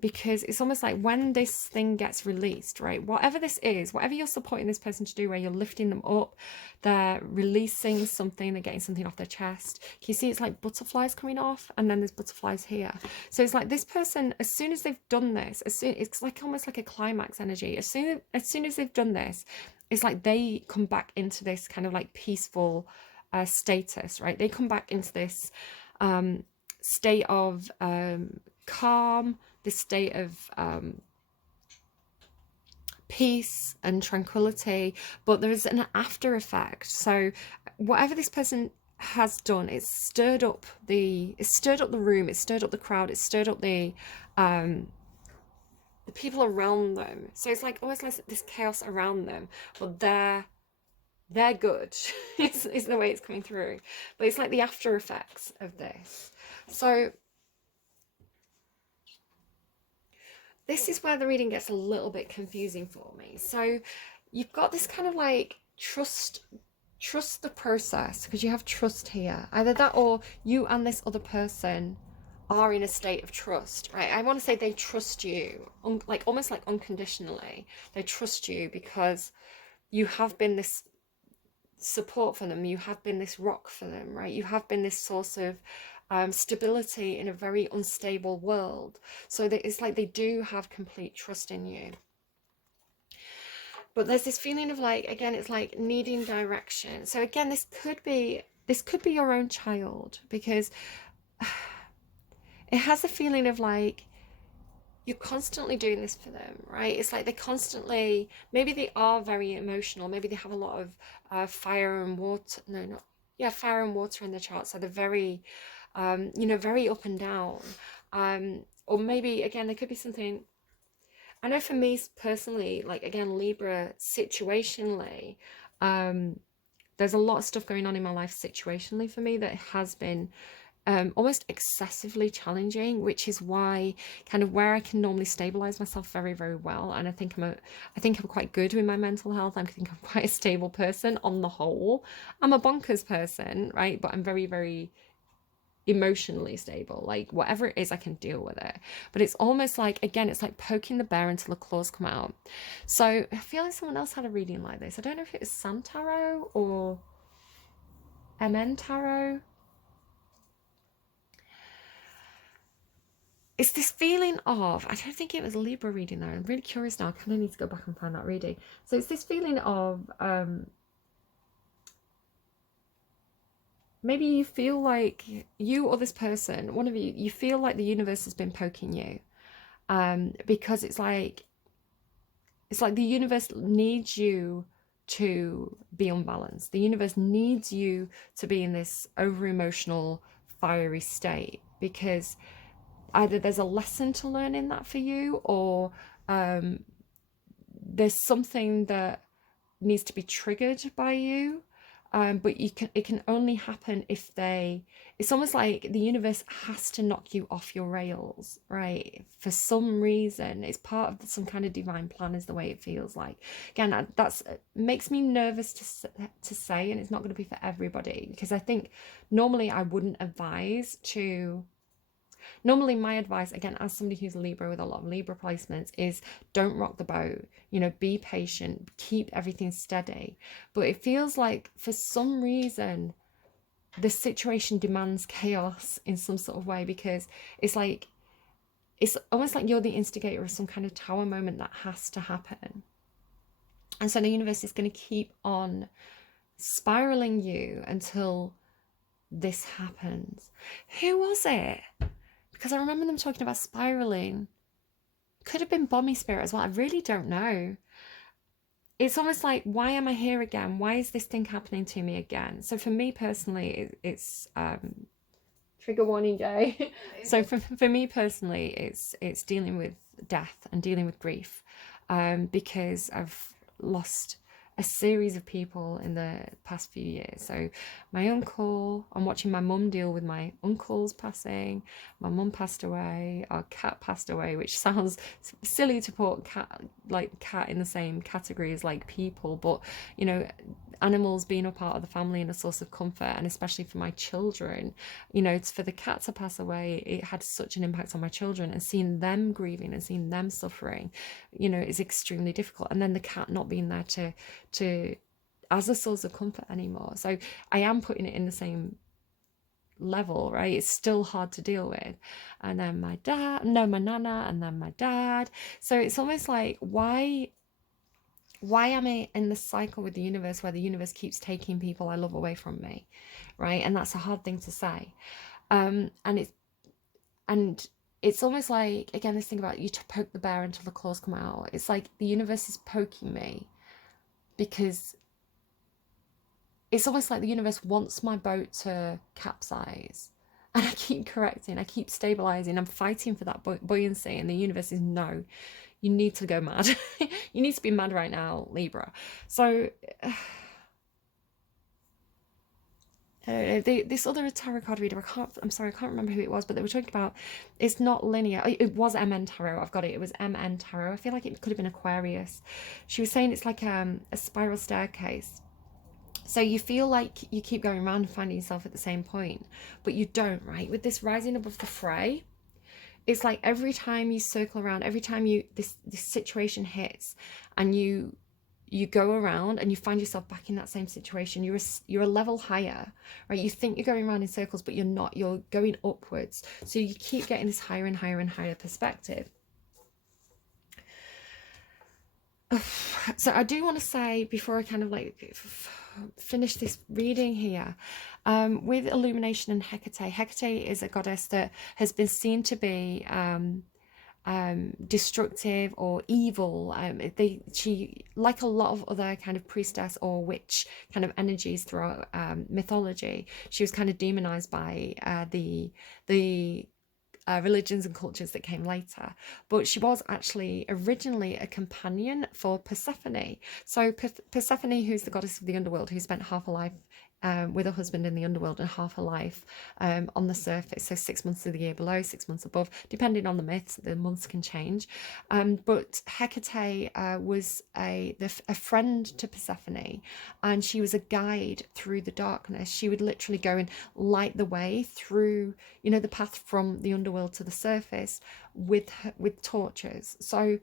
because it's almost like when this thing gets released, right? Whatever this is, whatever you're supporting this person to do, where you're lifting them up, they're releasing something, they're getting something off their chest. Can you see it's like butterflies coming off, and then there's butterflies here. So it's like this person, as soon as they've done this, it's like almost like a climax energy. As soon as they've done this, it's like they come back into this kind of like peaceful status, right? They come back into this state of calm, this state of peace and tranquility, but there is an after effect. So whatever this person has done, it's stirred up the room, it's stirred up the crowd, it's stirred up the people around them. So it's like almost like this chaos around them, but they're good is the way it's coming through. But it's like the after effects of this. So this is where the reading gets a little bit confusing for me. So you've got this kind of like trust the process, because you have trust here. Either that, or you and this other person are in a state of trust, right? I want to say they trust you, like almost like unconditionally. They trust you because you have been this support for them, you have been this rock for them, right? You have been this source of stability in a very unstable world. So that it's like they do have complete trust in you. But there's this feeling of like, again, it's like needing direction. So again, this could be your own child, because it has a feeling of like you're constantly doing this for them, right? It's like they constantly, maybe they are very emotional, maybe they have a lot of fire and water, fire and water in the chart, so they're very very up and down, or maybe again there could be something. I know for me personally, like again, Libra situationally, there's a lot of stuff going on in my life situationally for me that has been almost excessively challenging, which is why kind of where I can normally stabilize myself very, very well. And I think I'm quite good with my mental health. I think I'm quite a stable person on the whole. I'm a bonkers person, right? But I'm very, very emotionally stable. Like whatever it is, I can deal with it. But it's almost like, again, it's like poking the bear until the claws come out. So I feel like someone else had a reading like this. I don't know if it was Sam Tarot or MN Tarot. It's this feeling of, I don't think it was a Libra reading though. I'm really curious now. I kind of need to go back and find that reading. So it's this feeling of maybe you feel like you or this person, one of you feel like the universe has been poking you, because it's like the universe needs you to be unbalanced. The universe needs you to be in this over emotional, fiery state, because either there's a lesson to learn in that for you, or there's something that needs to be triggered by you. But it can only happen if it's almost like the universe has to knock you off your rails, right? For some reason, it's part of some kind of divine plan, is the way it feels like. Again, that's makes me nervous to say, and it's not going to be for everybody, because I think normally I wouldn't advise to. Normally my advice, again, as somebody who's a Libra with a lot of Libra placements, is don't rock the boat, be patient, keep everything steady. But it feels like for some reason the situation demands chaos in some sort of way, because it's almost like you're the instigator of some kind of tower moment that has to happen. And so the universe is going to keep on spiraling you until this happens. Who was it? Because I remember them talking about spiraling. Could have been Bommy Spirit as well. I really don't know. It's almost like, why am I here again? Why is this thing happening to me again? So for me personally, it's trigger warning day. So for me personally, it's dealing with death and dealing with grief, because I've lost a series of people in the past few years. So my uncle, I'm watching my mum deal with my uncle's passing. My mum passed away, our cat passed away, which sounds silly to put cat in the same category as like people, but animals being a part of the family and a source of comfort, and especially for my children, you know, it's for the cat to pass away, it had such an impact on my children, and seeing them grieving and seeing them suffering, you know, is extremely difficult. And then the cat not being there to as a source of comfort anymore. So I am putting it in the same level, right? It's still hard to deal with. And then my nana, and then my dad. So it's almost like, why am I in the cycle with the universe where the universe keeps taking people I love away from me, right? And that's a hard thing to say. And it's almost like, again, this thing about you to poke the bear until the claws come out. It's like the universe is poking me because it's almost like the universe wants my boat to capsize. And I keep correcting, I keep stabilizing, I'm fighting for that buoyancy. And the universe is, no, you need to go mad. You need to be mad right now, Libra. So this other tarot card reader, I'm sorry, I can't remember who it was, but they were talking about, it's not linear. It was MN Tarot. I've got it. It was MN Tarot. I feel like it could have been Aquarius. She was saying it's like a spiral staircase. So you feel like you keep going around and finding yourself at the same point, but you don't, right? With this rising above the fray, it's like every time you circle around, every time this situation hits, and you go around and you find yourself back in that same situation, you're a level higher, right? You think you're going around in circles, but you're not. You're going upwards. So you keep getting this higher and higher and higher perspective. So I do want to say, before I kind of like finish this reading here, with Illumination and Hecate. Hecate is a goddess that has been seen to be destructive or evil. She, like a lot of other kind of priestess or witch kind of energies throughout mythology, she was kind of demonized by the religions and cultures that came later. But she was actually originally a companion for Persephone. So Persephone, who's the goddess of the underworld, who spent half her life with her husband in the underworld and half her life on the surface. So 6 months of the year below, 6 months above, depending on the myths, the months can change. But Hecate was a friend to Persephone, and she was a guide through the darkness. She would literally go and light the way through, you know, the path from the underworld to the surface with torches. So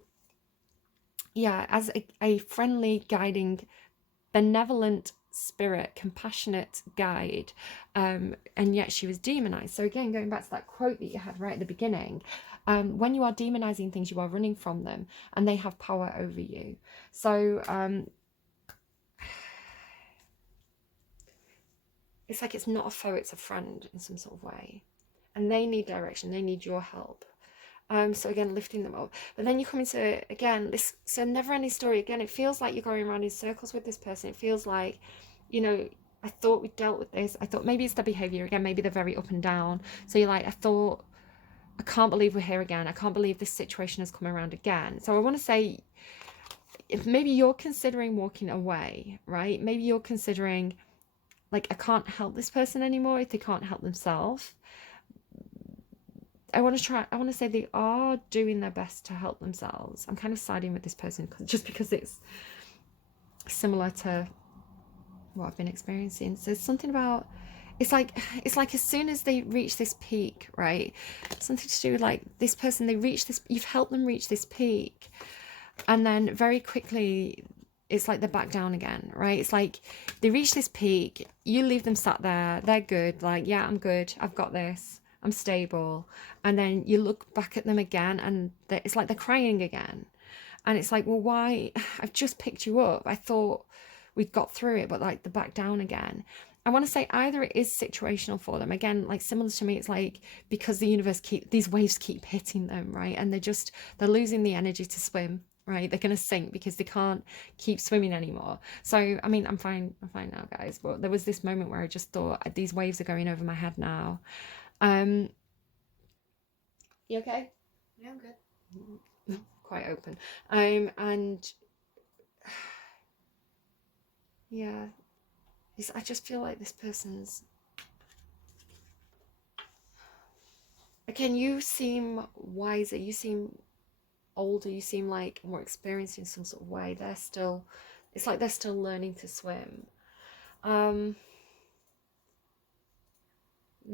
yeah, as a friendly, guiding, benevolent spirit, compassionate guide, and yet she was demonized. So again, going back to that quote that you had right at the beginning, when you are demonizing things, you are running from them, and they have power over you. So it's like it's not a foe, it's a friend in some sort of way, and they need direction, they need your help. So again, lifting them up. But then you come into, again, this never-ending story. Again, it feels like you're going around in circles with this person. It feels like, you know, I thought we dealt with this. I thought maybe it's the behavior again. Maybe they're very up and down. So you're like, I can't believe we're here again. I can't believe this situation has come around again. So I want to say, if maybe you're considering walking away, right? Maybe you're considering, like, I can't help this person anymore if they can't help themselves. I want to say they are doing their best to help themselves. I'm kind of siding with this person just because it's similar to what I've been experiencing. So it's something about, it's like as soon as they reach this peak, right? Something to do with like this person, they reach this, you've helped them reach this peak, and then very quickly it's like they're back down again, right? It's like they reach this peak, you leave them sat there, they're good, like, yeah, I'm good, I've got this, I'm stable. And then you look back at them again, and it's like they're crying again. And it's like, well, why? I've just picked you up. I thought we'd got through it, but like they're back down again. I want to say either it is situational for them. Again, like similar to me, it's like because the universe these waves keep hitting them, right? And they're losing the energy to swim, right? They're going to sink because they can't keep swimming anymore. So, I mean, I'm fine now, guys. But there was this moment where I just thought, these waves are going over my head now. You okay? Yeah, I'm good. Quite open. And yeah, I just feel like this person's, again, you seem wiser, you seem older, you seem like more experienced in some sort of way. It's like they're still learning to swim. They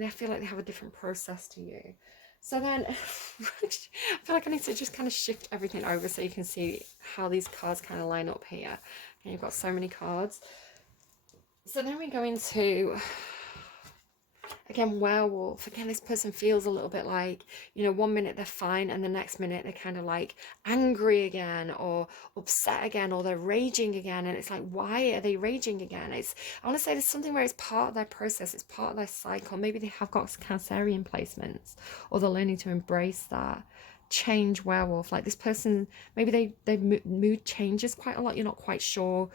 feel like they have a different process to you. So then I feel like I need to just kind of shift everything over so you can see how these cards kind of line up here. And you've got so many cards. So then we go into, again, werewolf. Again, this person feels a little bit like, you know, one minute they're fine and the next minute they're kind of like angry again or upset again or they're raging again. And it's like, why are they raging again? I want to say there's something where it's part of their process, it's part of their cycle. Maybe they have got Cancerian placements or they're learning to embrace that. Change werewolf. Like this person, maybe their mood changes quite a lot. You're not quite sure,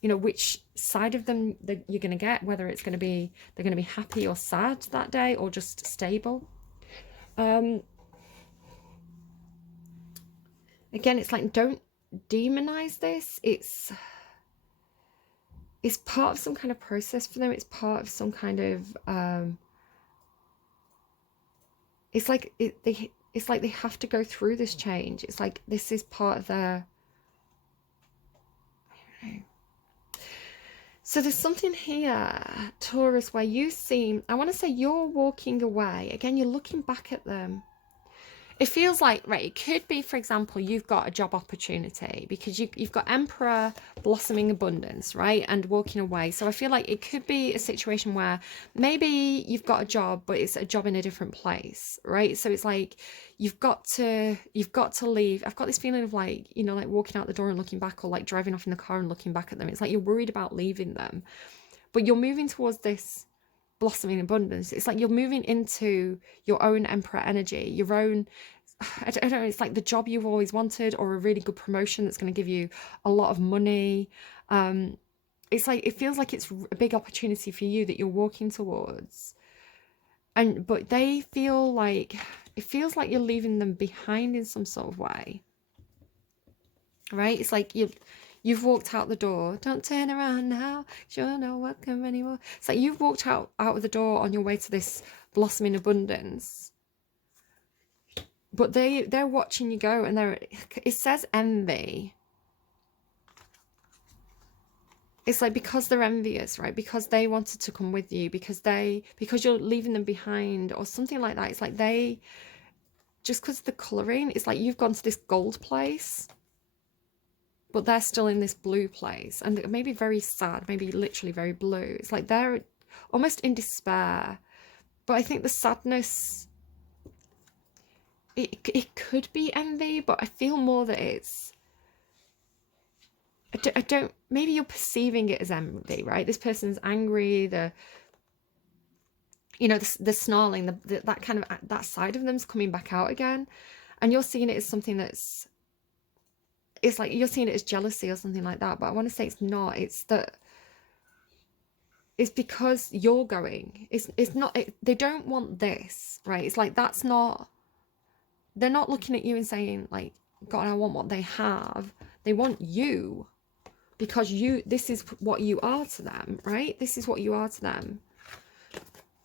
you know, which side of them that you're going to get, whether it's going to be, they're going to be happy or sad that day or just stable. Again, it's like, don't demonize this. It's part of some kind of process for them. It's part of some kind of, it's like it's like they have to go through this change. It's like this is part of their, I don't know. So there's something here, Taurus, where you seem, I want to say you're walking away. Again, you're looking back at them. It feels like, right, it could be, for example, you've got a job opportunity because you've got Emperor, blossoming abundance, right, and walking away. So I feel like it could be a situation where maybe you've got a job, but it's a job in a different place, right? So it's like you've got to leave. I've got this feeling of like, you know, like walking out the door and looking back, or like driving off in the car and looking back at them. It's like you're worried about leaving them, but you're moving towards this blossoming abundance. It's like you're moving into your own Emperor energy, your own, I don't know, it's like the job you've always wanted or a really good promotion that's going to give you a lot of money. It's like, it feels like it's a big opportunity for you that you're walking towards. But they feel like, it feels like you're leaving them behind in some sort of way. Right? It's like you've walked out the door. Don't turn around now. You're not welcome anymore. It's like you've walked out of the door on your way to this blossoming abundance. But they're watching you go, and it says envy. It's like because they're envious, right? Because they wanted to come with you, because you're leaving them behind or something like that. It's like they, just because of the colouring, it's like you've gone to this gold place, but they're still in this blue place, and maybe very sad, maybe literally very blue. It's like they're almost in despair. But I think the sadness, it could be envy, but I feel more that it's, I don't, maybe you're perceiving it as envy, right? This person's angry, you know, the snarling, that kind of, that side of them's coming back out again, and you're seeing it as something that's, it's like you're seeing it as jealousy or something like that. But I want to say it's not. It's that it's because you're going. It's not. They don't want this, right? It's like that's not. They're not looking at you and saying like, God, I want what they have. They want you, because this is what you are to them, right? This is what you are to them.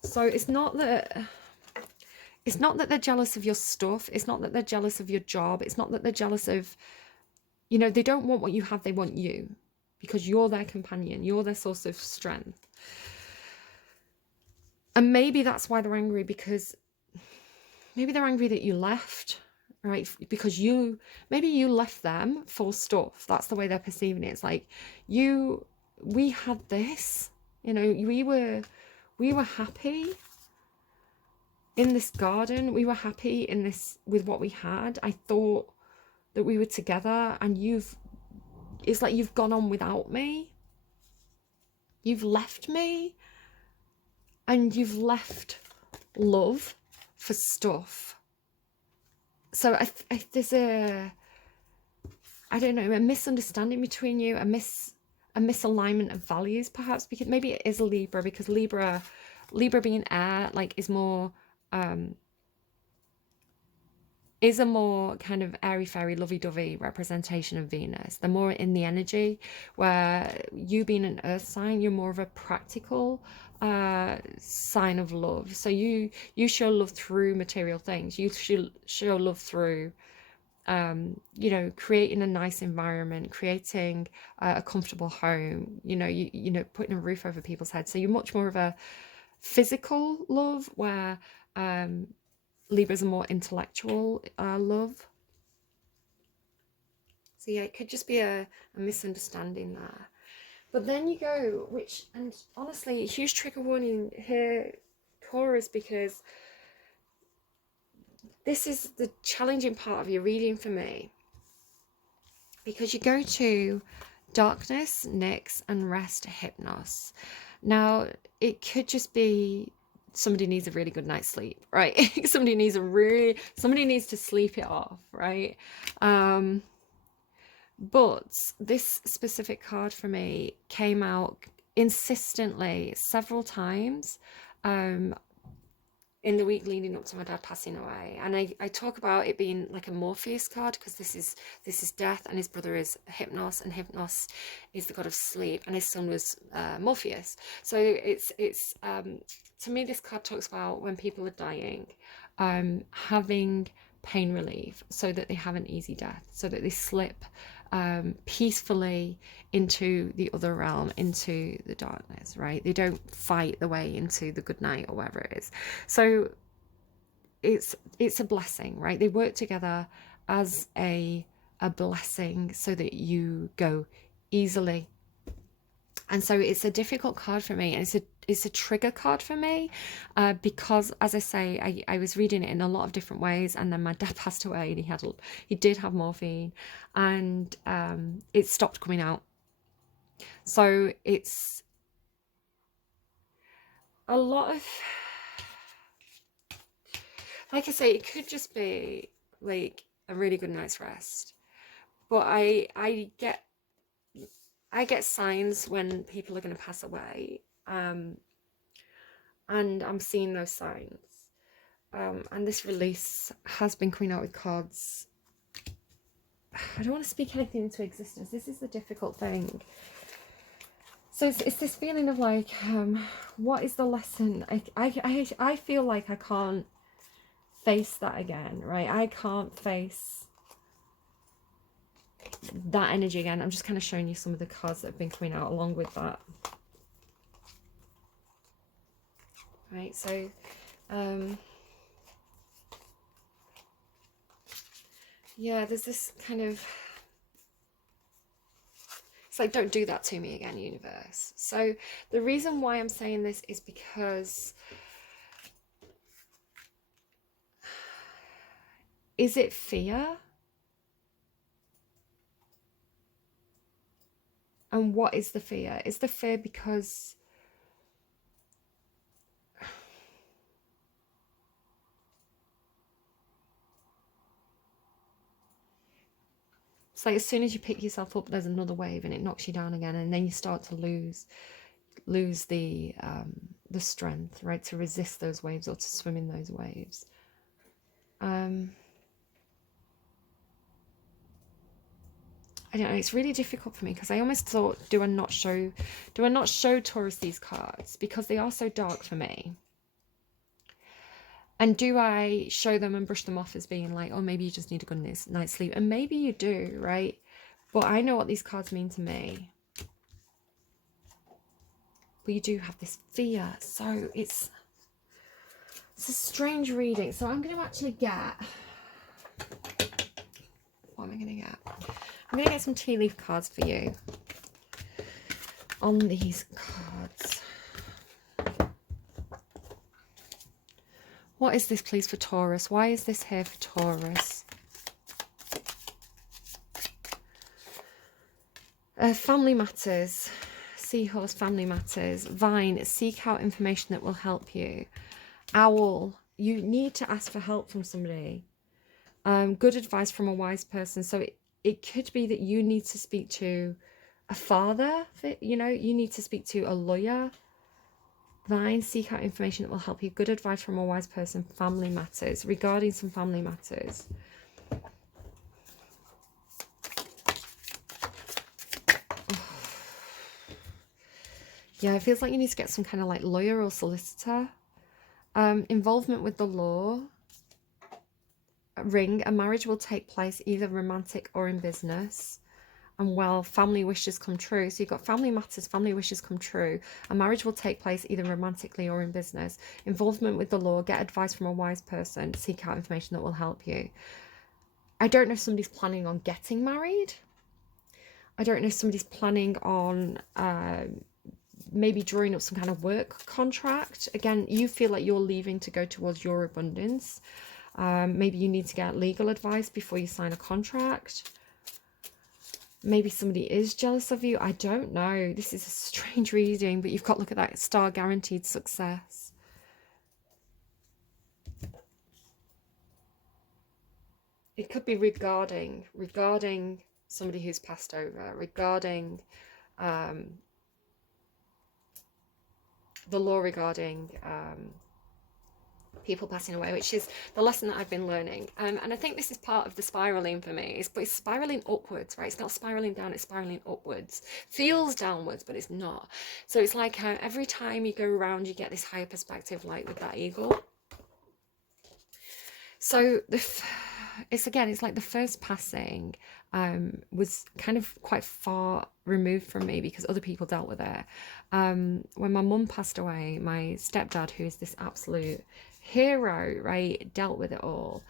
So it's not that they're jealous of your stuff. It's not that they're jealous of your job. It's not that they're jealous of, you know, they don't want what you have, they want you, because you're their companion, you're their source of strength. And maybe that's why they're angry, because maybe they're angry that you left, right? Because maybe you left them for stuff. That's the way they're perceiving it. It's like, we had this, you know, we were happy in this garden. We were happy in this, with what we had. I thought that we were together, and it's like you've gone on without me. You've left me, and you've left love for stuff. So there's a, I don't know, a misunderstanding between you, a misalignment of values, perhaps, because maybe it is a Libra, because Libra being air, like, is more is a more kind of airy-fairy, lovey-dovey representation of Venus. They're more in the energy, where you being an earth sign, you're more of a practical sign of love. So you show love through material things. You show love through you know, creating a nice environment, creating a comfortable home, you know, you know, putting a roof over people's heads. So you're much more of a physical love, where Libra's a more intellectual love. So yeah, it could just be a misunderstanding there. But then you go, which, and honestly, huge trigger warning here, Taurus, because this is the challenging part of your reading for me. Because you go to darkness, Nyx, and rest, hypnos. Now, it could just be somebody needs a really good night's sleep, right? somebody needs to sleep it off, right? But this specific card for me came out insistently several times in the week leading up to my dad passing away. And I talk about it being like a Morpheus card, because this is death, and his brother is Hypnos, and Hypnos is the god of sleep, and his son was Morpheus. So it's to me, this card talks about when people are dying, having pain relief so that they have an easy death, so that they slip peacefully into the other realm, into the darkness, right? They don't fight the way into the good night or whatever it is. So it's a blessing, right? They work together as a blessing so that you go easily. And so it's a difficult card for me, and it's a trigger card for me, because, as I say, I was reading it in a lot of different ways, and then my dad passed away, and he did have morphine, and it stopped coming out. So it's a lot of, like I say, it could just be like a really good night's rest, but I get signs when people are going to pass away, and I'm seeing those signs, and this release has been coming out with cards. I don't want to speak anything into existence. This is the difficult thing. So it's this feeling of like, what is the lesson? I feel like I can't face that again, right? I can't face that energy again. I'm just kind of showing you some of the cards that have been coming out along with that. Right, so yeah, there's this kind of, it's like, don't do that to me again, universe. So the reason why I'm saying this is because, is it fear? And what is the fear? Is the fear because it's like, as soon as you pick yourself up, there's another wave and it knocks you down again, and then you start to lose the strength, right, to resist those waves or to swim in those waves. I don't know, it's really difficult for me, because I almost thought, do I not show Taurus these cards because they are so dark for me? And do I show them and brush them off as being like, oh, maybe you just need a good night's sleep? And maybe you do, right? But I know what these cards mean to me. But you do have this fear. So it's a strange reading. So I'm going to actually get... What am I going to get? I'm going to get some tea leaf cards for you on these cards. What is this, please, for Taurus? Why is this here for Taurus? Family matters. Seahorse, family matters. Vine, seek out information that will help you. Owl, you need to ask for help from somebody. Good advice from a wise person. So it could be that you need to speak to a father, you know, you need to speak to a lawyer. Vine, seek out information that will help you. Good advice from a wise person. Family matters. Regarding some family matters. Yeah, it feels like you need to get some kind of like lawyer or solicitor. Involvement with the law. ring, a marriage will take place either romantic or in business. And well, family wishes come true. So you've got family matters, family wishes come true. A marriage will take place either romantically or in business. Involvement with the law, get advice from a wise person, seek out information that will help you. I don't know if somebody's planning on getting married. I don't know if somebody's planning on maybe drawing up some kind of work contract. Again, you feel like you're leaving to go towards your abundance. Maybe you need to get legal advice before you sign a contract. Maybe somebody is jealous of you. I don't know. This is a strange reading, but you've got to look at that star guaranteed success. It could be regarding somebody who's passed over, regarding the law, regarding people passing away, which is the lesson that I've been learning. And I think this is part of the spiraling for me. It's spiraling upwards, right? It's not spiraling down, it's spiraling upwards. Feels downwards, but it's not. So it's like every time you go around, you get this higher perspective, like with that eagle. So it's like the first passing was kind of quite far removed from me because other people dealt with it. When my mum passed away, my stepdad, who is this absolute hero, right, dealt with it all.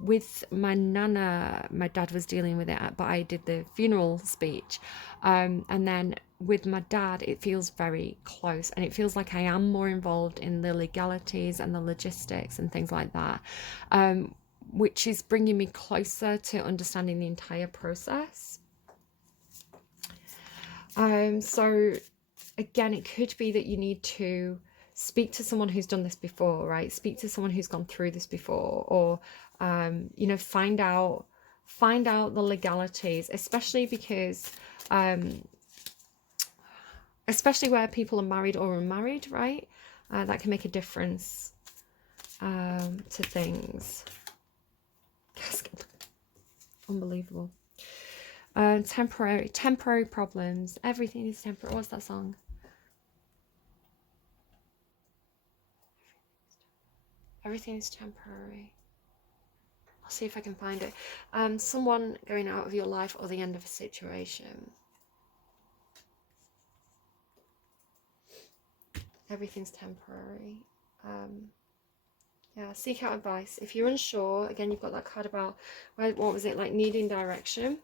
With my nana, my dad was dealing with it, but I did the funeral speech. And then with my dad, it feels very close, and it feels like I am more involved in the legalities and the logistics and things like that, which is bringing me closer to understanding the entire process. So again, it could be that you need to speak to someone who's done this before, right? Speak to someone who's gone through this before, or you know, find out the legalities, especially because especially where people are married or unmarried, right? That can make a difference to things. Unbelievable. Temporary problems. Everything is temporary. What's that song? Everything is temporary. I'll see if I can find it. Someone going out of your life or the end of a situation. Everything's temporary. Yeah, seek out advice. If you're unsure, again, you've got that card about, what was it, like needing direction.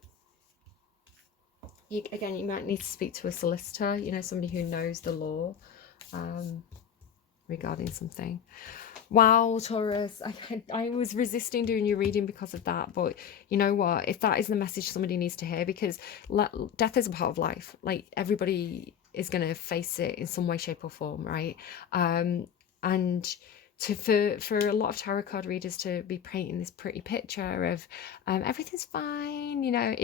You might need to speak to a solicitor, you know, somebody who knows the law regarding something. Wow, Taurus, I was resisting doing your reading because of that, but you know what, if that is the message somebody needs to hear, because death is a part of life. Like, everybody is going to face it in some way, shape or form, right? And for a lot of tarot card readers to be painting this pretty picture of everything's fine, you know,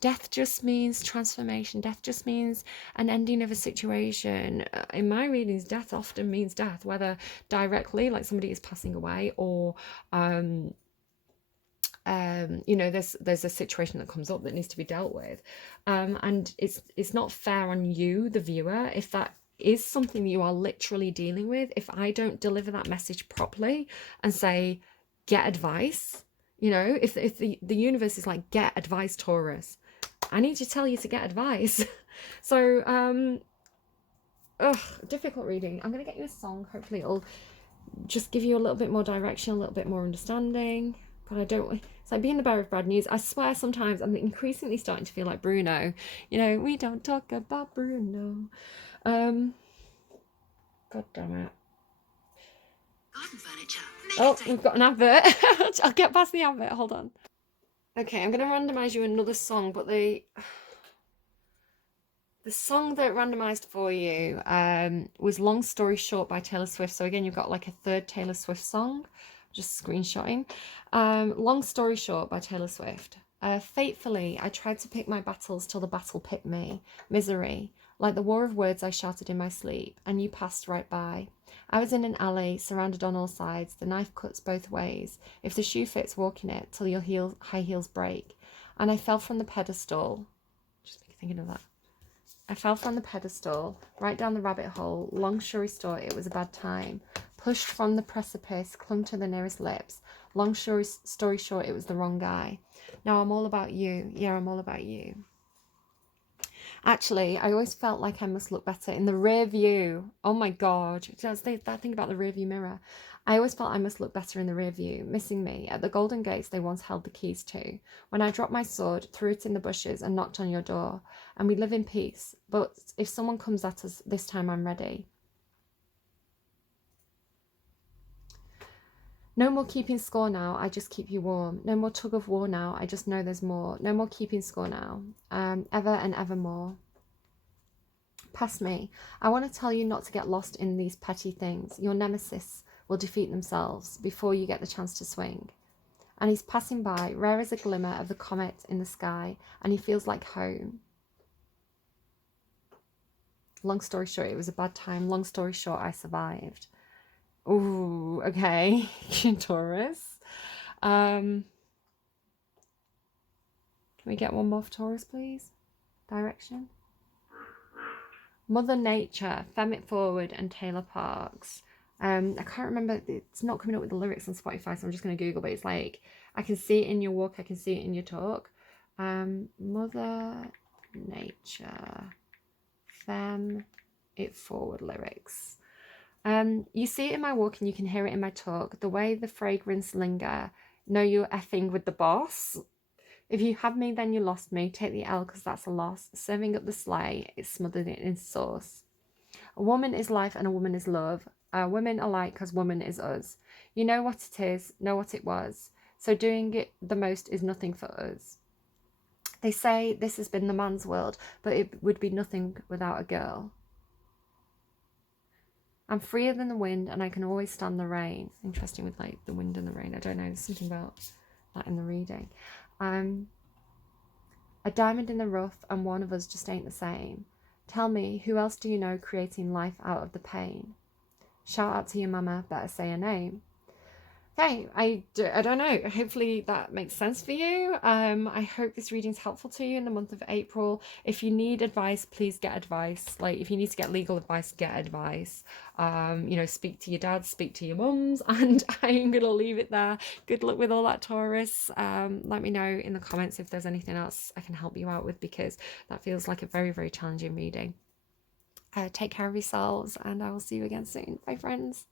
death just means transformation. Death just means an ending of a situation. In my readings, death often means death, whether directly, like somebody is passing away, or you know, there's a situation that comes up that needs to be dealt with, and it's not fair on you, the viewer, if that is something you are literally dealing with. If I don't deliver that message properly and say, get advice, you know, if the universe is like, get advice, Taurus, I need to tell you to get advice. So difficult reading. I'm gonna get you a song. Hopefully it'll just give you a little bit more direction, a little bit more understanding. But I don't, it's like being the bearer of bad news. I swear sometimes I'm increasingly starting to feel like Bruno. You know, we don't talk about Bruno. God damn it. Garden furniture. Oh, we've got an advert. I'll get past the advert, hold on. Okay, I'm going to randomise you another song, but the song that randomised for you was Long Story Short by Taylor Swift. So again, you've got like a third Taylor Swift song. Just screenshotting. Long Story Short by Taylor Swift. Fatefully, I tried to pick my battles till the battle picked me. Misery. Like the war of words I shouted in my sleep, and you passed right by. I was in an alley, surrounded on all sides. The knife cuts both ways. If the shoe fits, walk in it till your high heels break. And I fell from the pedestal. Just thinking of that. I fell from the pedestal, right down the rabbit hole. Long story short, it was a bad time. Pushed from the precipice, clung to the nearest lips. Long story short, it was the wrong guy. Now I'm all about you. Yeah, I'm all about you. Actually, I always felt like I must look better in the rear view. Oh my God. That thing about the rear view mirror. I always felt I must look better in the rear view, missing me at the golden gates they once held the keys to. When I dropped my sword, threw it in the bushes and knocked on your door. And we live in peace. But if someone comes at us, this time I'm ready. No more keeping score now, I just keep you warm. No more tug of war now, I just know there's more. No more keeping score now, ever and ever more. Past me, I want to tell you not to get lost in these petty things. Your nemesis will defeat themselves before you get the chance to swing. And he's passing by, rare as a glimmer of the comet in the sky, and he feels like home. Long story short, it was a bad time. Long story short, I survived. Ooh, okay. Taurus. Can we get one more for Taurus, please? Direction. Mother Nature, Femme It Forward, and Taylor Parks. I can't remember. It's not coming up with the lyrics on Spotify, so I'm just going to Google. But it's like, I can see it in your walk. I can see it in your talk. Mother Nature, Femme It Forward lyrics. You see it in my walk and you can hear it in my talk. The way the fragrance linger. Know you're effing with the boss. If you had me, then you lost me. Take the L because that's a loss. Serving up the sleigh, it's smothered in sauce. A woman is life and a woman is love. Women alike because woman is us. You know what it is, know what it was. So doing it the most is nothing for us. They say this has been the man's world, but it would be nothing without a girl. I'm freer than the wind and I can always stand the rain. Interesting with like the wind and the rain. I don't know, there's something about that in the reading. A diamond in the rough and one of us just ain't the same. Tell me, who else do you know creating life out of the pain? Shout out to your mama, better say her name. Okay, I don't know. Hopefully that makes sense for you. I hope this reading's helpful to you in the month of April. If you need advice, please get advice. Like if you need to get legal advice, get advice. You know, speak to your dad, speak to your mums, and I'm gonna leave it there. Good luck with all that, Taurus. Let me know in the comments if there's anything else I can help you out with, because that feels like a very, very challenging reading. Take care of yourselves, and I will see you again soon. Bye, friends.